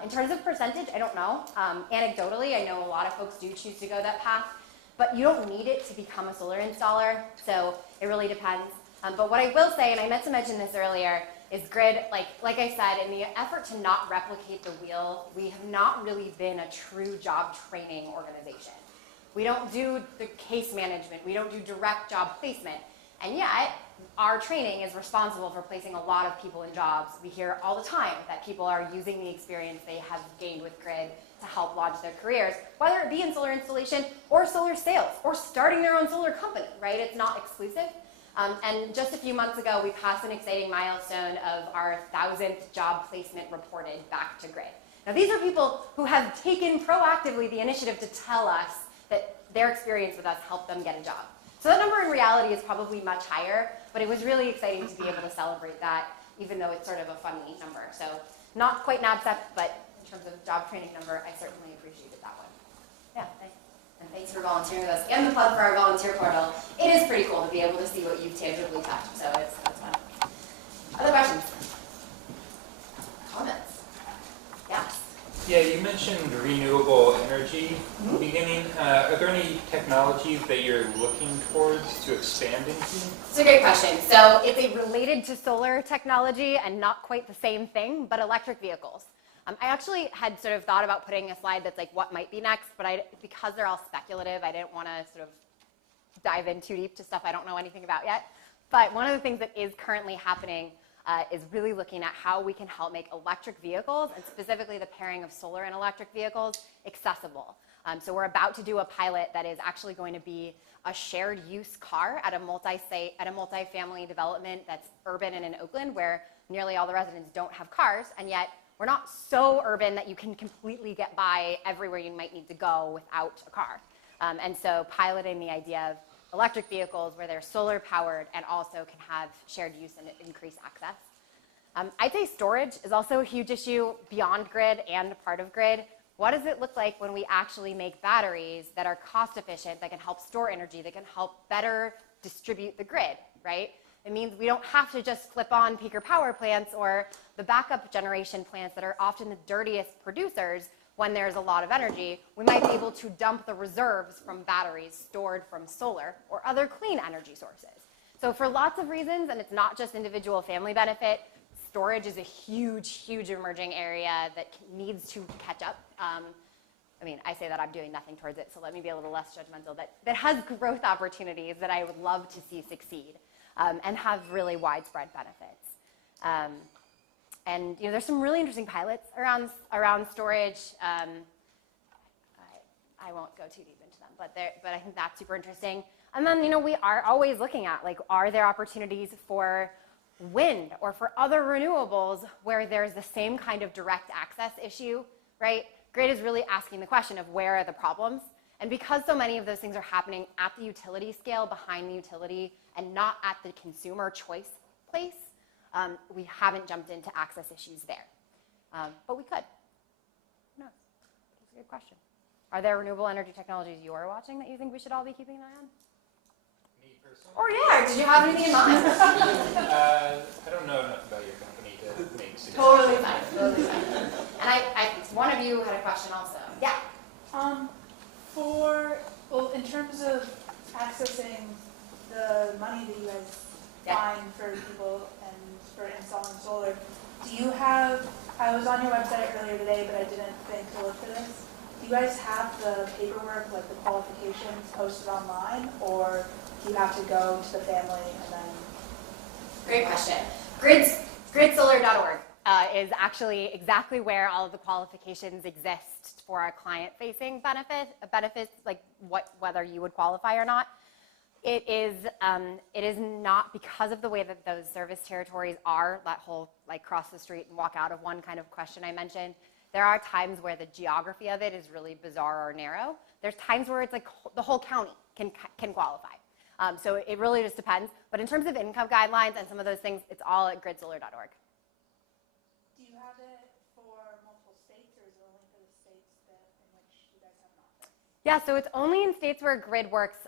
In terms of percentage, I don't know. Anecdotally, I know a lot of folks do choose to go that path, but you don't need it to become a solar installer, so it really depends. But what I will say, and I meant to mention this earlier, is grid, like I said, in the effort to not replicate the wheel, we have not really been a true job training organization. We don't do the case management, we don't do direct job placement, and yet our training is responsible for placing a lot of people in jobs. We hear all the time that people are using the experience they have gained with grid to help launch their careers, whether it be in solar installation or solar sales or starting their own solar company, right? It's not exclusive. And just a few months ago, we passed an exciting milestone of our 1,000th job placement reported back to grid. Now, these are people who have taken proactively the initiative to tell us that their experience with us helped them get a job. So that number in reality is probably much higher, but it was really exciting to be able to celebrate that, even though it's sort of a funny number. So not quite NABCEP, but in terms of job training number, I certainly appreciated that one. Yeah, thanks. And thanks for volunteering with us. And the plug for our volunteer portal. It is pretty cool to be able to see what you've tangibly touched, so that's fun. Other questions? Comments? Yes. Yeah, you mentioned renewable energy in the beginning. Are there any technologies that you're looking towards to expand into? It's a great question. So it's related to solar technology and not quite the same thing, but electric vehicles. I actually had sort of thought about putting a slide that's like what might be next, but because they're all speculative, I didn't want to sort of dive in too deep to stuff I don't know anything about yet. But one of the things that is currently happening is really looking at how we can help make electric vehicles, and specifically the pairing of solar and electric vehicles, accessible. So we're about to do a pilot that is actually going to be a shared use car at a multifamily development that's urban and in Oakland, where nearly all the residents don't have cars, and yet we're not so urban that you can completely get by everywhere you might need to go without a car. And so piloting the idea of electric vehicles where they're solar powered and also can have shared use and increase access. I'd say storage is also a huge issue beyond grid and part of grid. What does it look like when we actually make batteries that are cost efficient, that can help store energy, that can help better distribute the grid, right? It means we don't have to just flip on peaker power plants or the backup generation plants that are often the dirtiest producers when there's a lot of energy. We might be able to dump the reserves from batteries stored from solar or other clean energy sources. So for lots of reasons, and it's not just individual family benefit, storage is a huge, huge emerging area that needs to catch up. I mean, I say that I'm doing nothing towards it, so let me be a little less judgmental, that has growth opportunities that I would love to see succeed and have really widespread benefits. And you know, there's some really interesting pilots around storage. I won't go too deep into them, but I think that's super interesting. And then, you know, we are always looking at, like, are there opportunities for wind or for other renewables where there's the same kind of direct access issue, right? Grid is really asking the question of where are the problems? And because so many of those things are happening at the utility scale, behind the utility, and not at the consumer choice place, we haven't jumped into access issues there. But we could. No, that's a good question. Are there renewable energy technologies you are watching that you think we should all be keeping an eye on? Me personally? Or yeah, did you have anything in mind? I don't know enough about your company to make suggestions. Totally fine, totally fine. And I think one of you had a question also. Yeah. In terms of accessing the money that you guys find for people and for installing solar, do you have, I was on your website earlier today, but I didn't think to look for this. Do you guys have the paperwork, like the qualifications posted online, or do you have to go to the family and then? Great question. Gridsolar.org is actually exactly where all of the qualifications exist for our client-facing benefits, like whether you would qualify or not. It is not, because of the way that those service territories are, that whole like cross the street and walk out of one kind of question I mentioned. There are times where the geography of it is really bizarre or narrow. There's times where it's like the whole county can qualify. So it really just depends. But in terms of income guidelines and some of those things, it's all at gridsolar.org. Do you have it for multiple states, or is it only for the states in which you guys have an office? Yeah, so it's only in states where grid works,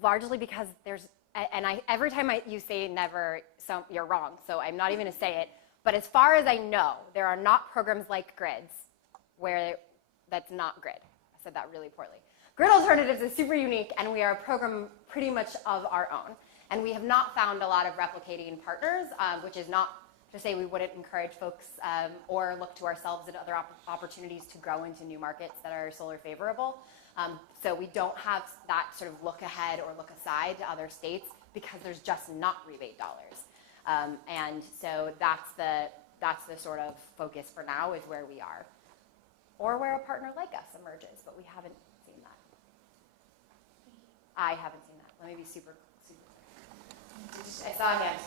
largely because there's, and every time you say never, you're wrong, so I'm not even going to say it. But as far as I know, there are not programs like grids where that's not grid. I said that really poorly. Grid Alternatives is super unique, and we are a program pretty much of our own. And we have not found a lot of replicating partners, which is not to say we wouldn't encourage folks or look to ourselves at other opportunities to grow into new markets that are solar favorable. So we don't have that sort of look ahead or look aside to other states because there's just not rebate dollars. And so that's the sort of focus for now, is where we are. Or where a partner like us emerges, but we haven't seen that. I haven't seen that. Let me be super clear. I saw a hand.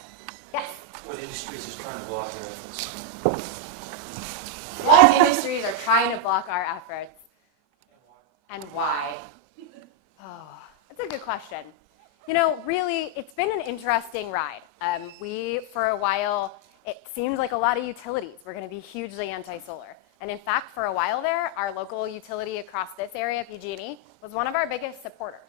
Yes? What industries is trying to block their efforts? What industries are trying to block our efforts? And why? Oh, that's a good question. You know, really, it's been an interesting ride. For a while, it seemed like a lot of utilities were going to be hugely anti-solar. And in fact, for a while there, our local utility across this area, PG&E, was one of our biggest supporters.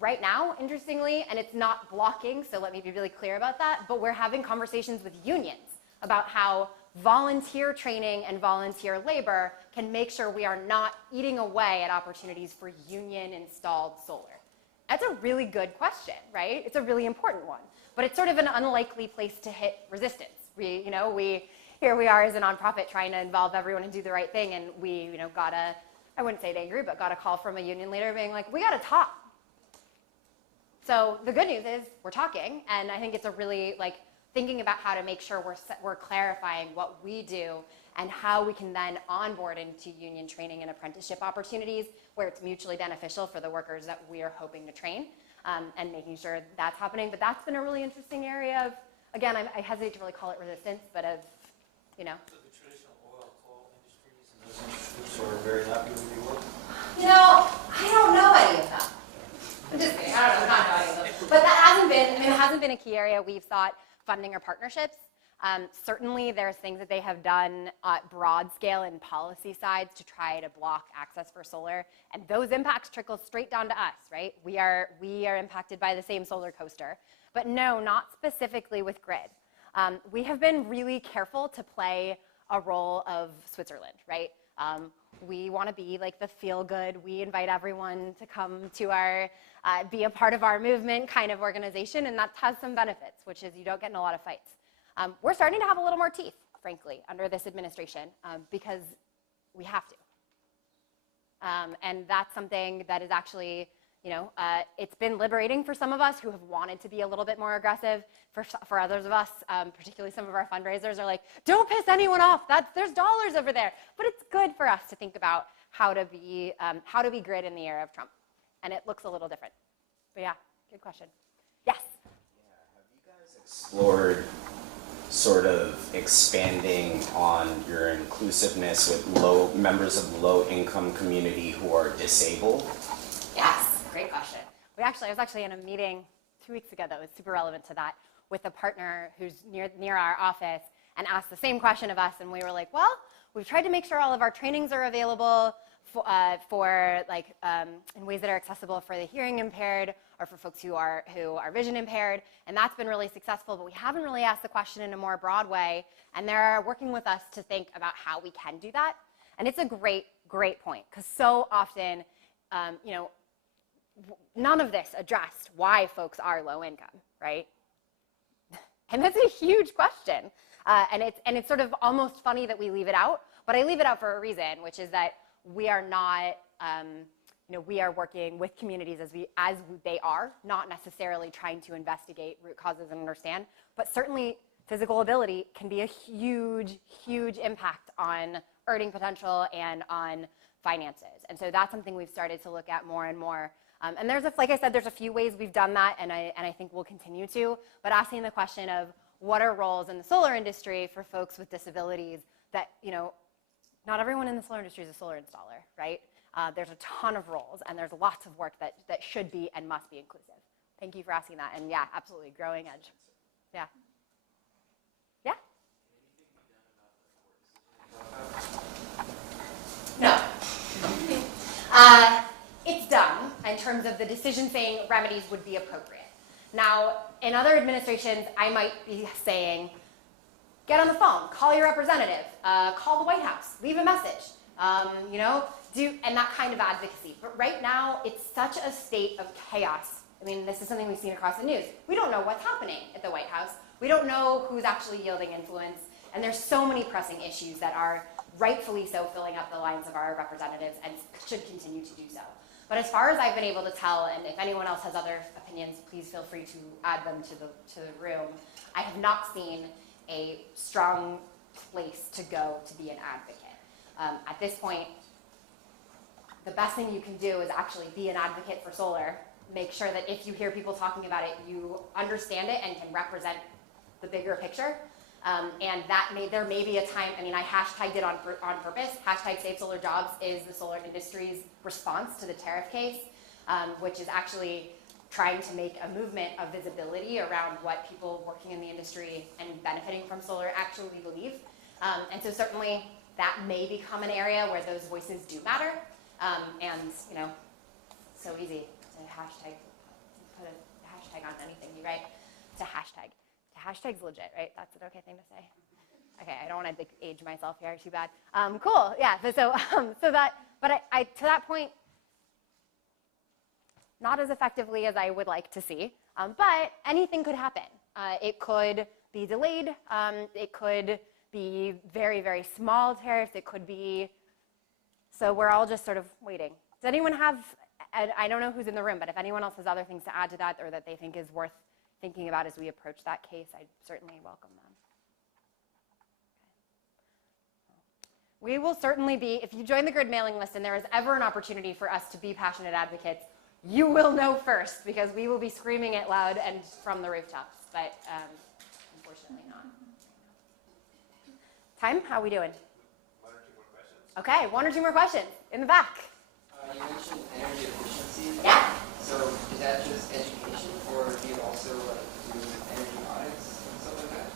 Right now, interestingly, and it's not blocking, so let me be really clear about that, but we're having conversations with unions about how volunteer training and volunteer labor can make sure we are not eating away at opportunities for union-installed solar. That's a really good question, right? It's a really important one, but it's sort of an unlikely place to hit resistance. Here we are as a nonprofit trying to involve everyone and do the right thing, and we, got a, I wouldn't say angry, but got a call from a union leader being like, we got to talk. So the good news is we're talking, and I think it's a really, thinking about how to make sure we're clarifying what we do and how we can then onboard into union training and apprenticeship opportunities where it's mutually beneficial for the workers that we are hoping to train, and making sure that's happening. But that's been a really interesting area of, again, I hesitate to really call it resistance, but of, So the traditional oil, coal industries and those industries are very happy with your work? I don't know any of them. I'm just kidding. I don't know any of them. But it hasn't been a key area we've sought funding or partnerships. Certainly there's things that they have done at broad scale in policy sides to try to block access for solar, and those impacts trickle straight down to us, right? We are impacted by the same solar coaster, but no, not specifically with grid. We have been really careful to play a role of Switzerland, right? We want to be like the feel-good, we invite everyone to come to our, be a part of our movement kind of organization, and that has some benefits, which is you don't get in a lot of fights. We're starting to have a little more teeth, frankly, under this administration, because we have to. And that's something that is actually, it's been liberating for some of us who have wanted to be a little bit more aggressive. For others of us, particularly some of our fundraisers are like, don't piss anyone off. There's dollars over there. But it's good for us to think about how to be grid in the era of Trump. And it looks a little different. But yeah, good question. Yes? Yeah, have you guys explored sort of expanding on your inclusiveness with members of the low-income community who are disabled? Yes, great question. I was actually in a meeting 2 weeks ago that was super relevant to that with a partner who's near our office and asked the same question of us, and we were like, well, we've tried to make sure all of our trainings are available in ways that are accessible for the hearing impaired or for folks who are vision impaired, and that's been really successful, but we haven't really asked the question in a more broad way, and they're working with us to think about how we can do that. And it's a great, great point, because so often, none of this addressed why folks are low income, right? And that's a huge question. And it's sort of almost funny that we leave it out, but I leave it out for a reason, which is that we are not, we are working with communities as they are, not necessarily trying to investigate root causes and understand, but certainly physical ability can be a huge, huge impact on earning potential and on finances. And so that's something we've started to look at more and more. And like I said, there's a few ways we've done that, and I think we'll continue to, but asking the question of what are roles in the solar industry for folks with disabilities that, not everyone in the solar industry is a solar installer, right? There's a ton of roles, and there's lots of work that should be and must be inclusive. Thank you for asking that, and yeah, absolutely, growing edge. Yeah. Yeah? No. It's done in terms of the decision saying remedies would be appropriate. Now, in other administrations, I might be saying, get on the phone, call your representative, call the White House, leave a message, you know, and that kind of advocacy. But right now, it's such a state of chaos. I mean, this is something we've seen across the news. We don't know what's happening at the White House. We don't know who's actually yielding influence. And there's so many pressing issues that are rightfully so filling up the lines of our representatives and should continue to do so. But as far as I've been able to tell, and if anyone else has other opinions, please feel free to add them to the room. I have not seen a strong place to go to be an advocate. At this point, the best thing you can do is actually be an advocate for solar. Make sure that if you hear people talking about it, you understand it and can represent the bigger picture. And there may be a time, I mean, I hashtagged it on purpose. Hashtag Save Solar Jobs is the solar industry's response to the tariff case, which is actually trying to make a movement of visibility around what people working in the industry and benefiting from solar actually believe. And so certainly that may become an area where those voices do matter. And, you know, so easy to hashtag, put a hashtag on anything you write. It's a hashtag. Hashtag's legit, right? That's an okay thing to say. Okay, I don't want to age myself here too bad. Cool, yeah. But I to that point, not as effectively as I would like to see. But anything could happen. It could be delayed. It could be very, very small tariffs. It could be. So we're all just sort of waiting. Does anyone have? I don't know who's in the room, but if anyone else has other things to add to that, or that they think is worth thinking about as we approach that case, I'd certainly welcome them. Okay. We will certainly be, if you join the grid mailing list and there is ever an opportunity for us to be passionate advocates, you will know first, because we will be screaming it loud and from the rooftops, but unfortunately not. Time, how are we doing? One or two more questions. Okay, one or two more questions in the back. You mentioned energy efficiency. Yeah. So is that just education, or do you also do energy audits and stuff like that?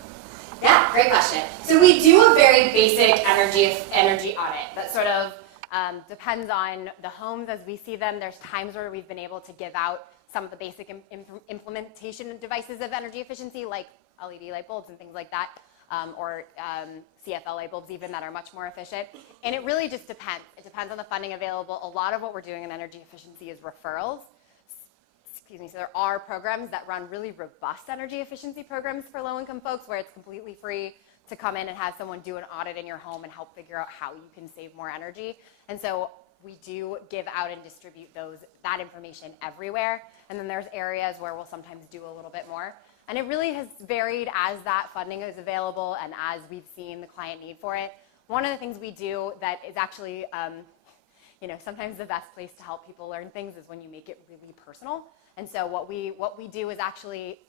Yeah, great question. So we do a very basic energy audit that sort of depends on the homes as we see them. There's times where we've been able to give out some of the basic implementation devices of energy efficiency, like LED light bulbs and things like that, or CFL light bulbs even, that are much more efficient. And it really just depends. It depends on the funding available. A lot of what we're doing in energy efficiency is referrals. Excuse me, so there are programs that run really robust energy efficiency programs for low-income folks where it's completely free to come in and have someone do an audit in your home and help figure out how you can save more energy. And so we do give out and distribute that information everywhere. And then there's areas where we'll sometimes do a little bit more. And it really has varied as that funding is available and as we've seen the client need for it. One of the things we do that is actually, you know, sometimes the best place to help people learn things is when you make it really personal. And so what we do is actually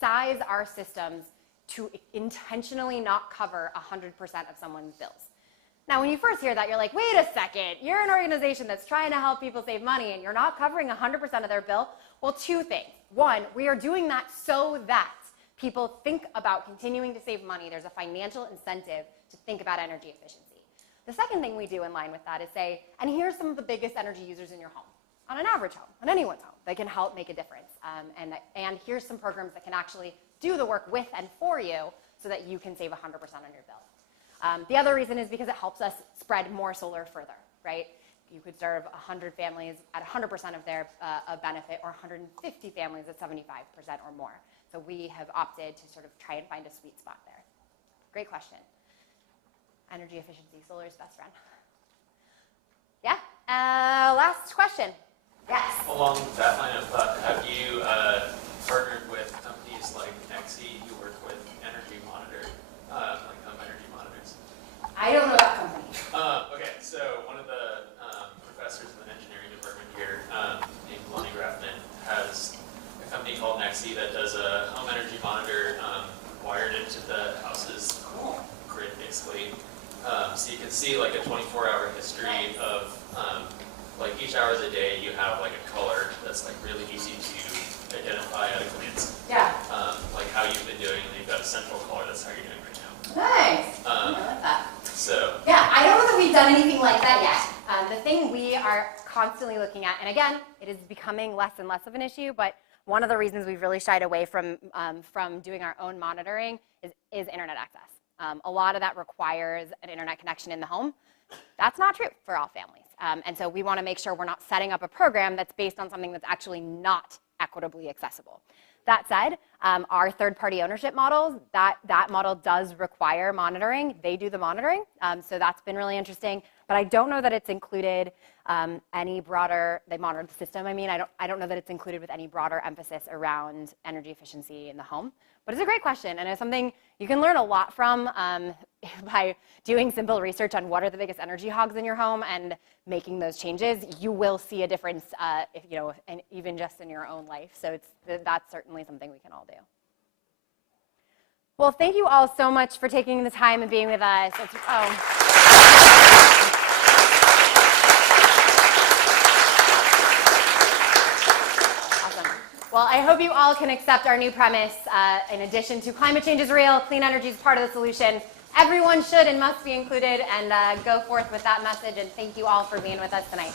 size our systems to intentionally not cover 100% of someone's bills. Now, when you first hear that, you're like, wait a second, you're an organization that's trying to help people save money and you're not covering 100% of their bill. Well, two things. One, we are doing that so that people think about continuing to save money. There's a financial incentive to think about energy efficiency. The second thing we do in line with that is say, and here's some of the biggest energy users in your home, on an average home, on anyone's home, that can help make a difference. And here's some programs that can actually do the work with and for you so that you can save 100% on your bill. The other reason is because it helps us spread more solar further, right? You could serve 100 families at 100% of their benefit, or 150 families at 75% or more. So we have opted to sort of try and find a sweet spot there. Great question. Energy efficiency, solar's best friend. Yeah, last question. Yes. Along that line of thought, have you partnered with companies like Nexi who work with energy monitor, like home energy monitors? I don't know that company. Okay, so one of the professors in the engineering department here, named Lonnie Raffman, has a company called Nexi that does a home energy monitor wired into the house's grid, basically. So you can see like a 24-hour history of like each hour of the day you have like a color that's like really easy to identify at a glance. Yeah. Like how you've been doing, and you've got a central color, that's how you're doing right now. Nice. I like that. So. Yeah, I don't know that we've done anything like that yet. The thing we are constantly looking at, and again, it is becoming less and less of an issue, but one of the reasons we've really shied away from doing our own monitoring is internet access. A lot of that requires an internet connection in the home. That's not true for all families. And so we want to make sure we're not setting up a program that's based on something that's actually not equitably accessible. That said, our third-party ownership models, that model does require monitoring. They do the monitoring, so that's been really interesting. But I don't know that it's included any broader, they monitor the system, I mean, I don't know that it's included with any broader emphasis around energy efficiency in the home. But it's a great question, and it's something you can learn a lot from by doing simple research on what are the biggest energy hogs in your home and making those changes. You will see a difference, if, you know, and even just in your own life. So that's certainly something we can all do. Well, thank you all so much for taking the time and being with us. Well, I hope you all can accept our new premise. In addition to climate change is real, clean energy is part of the solution. Everyone should and must be included, and go forth with that message. And thank you all for being with us tonight.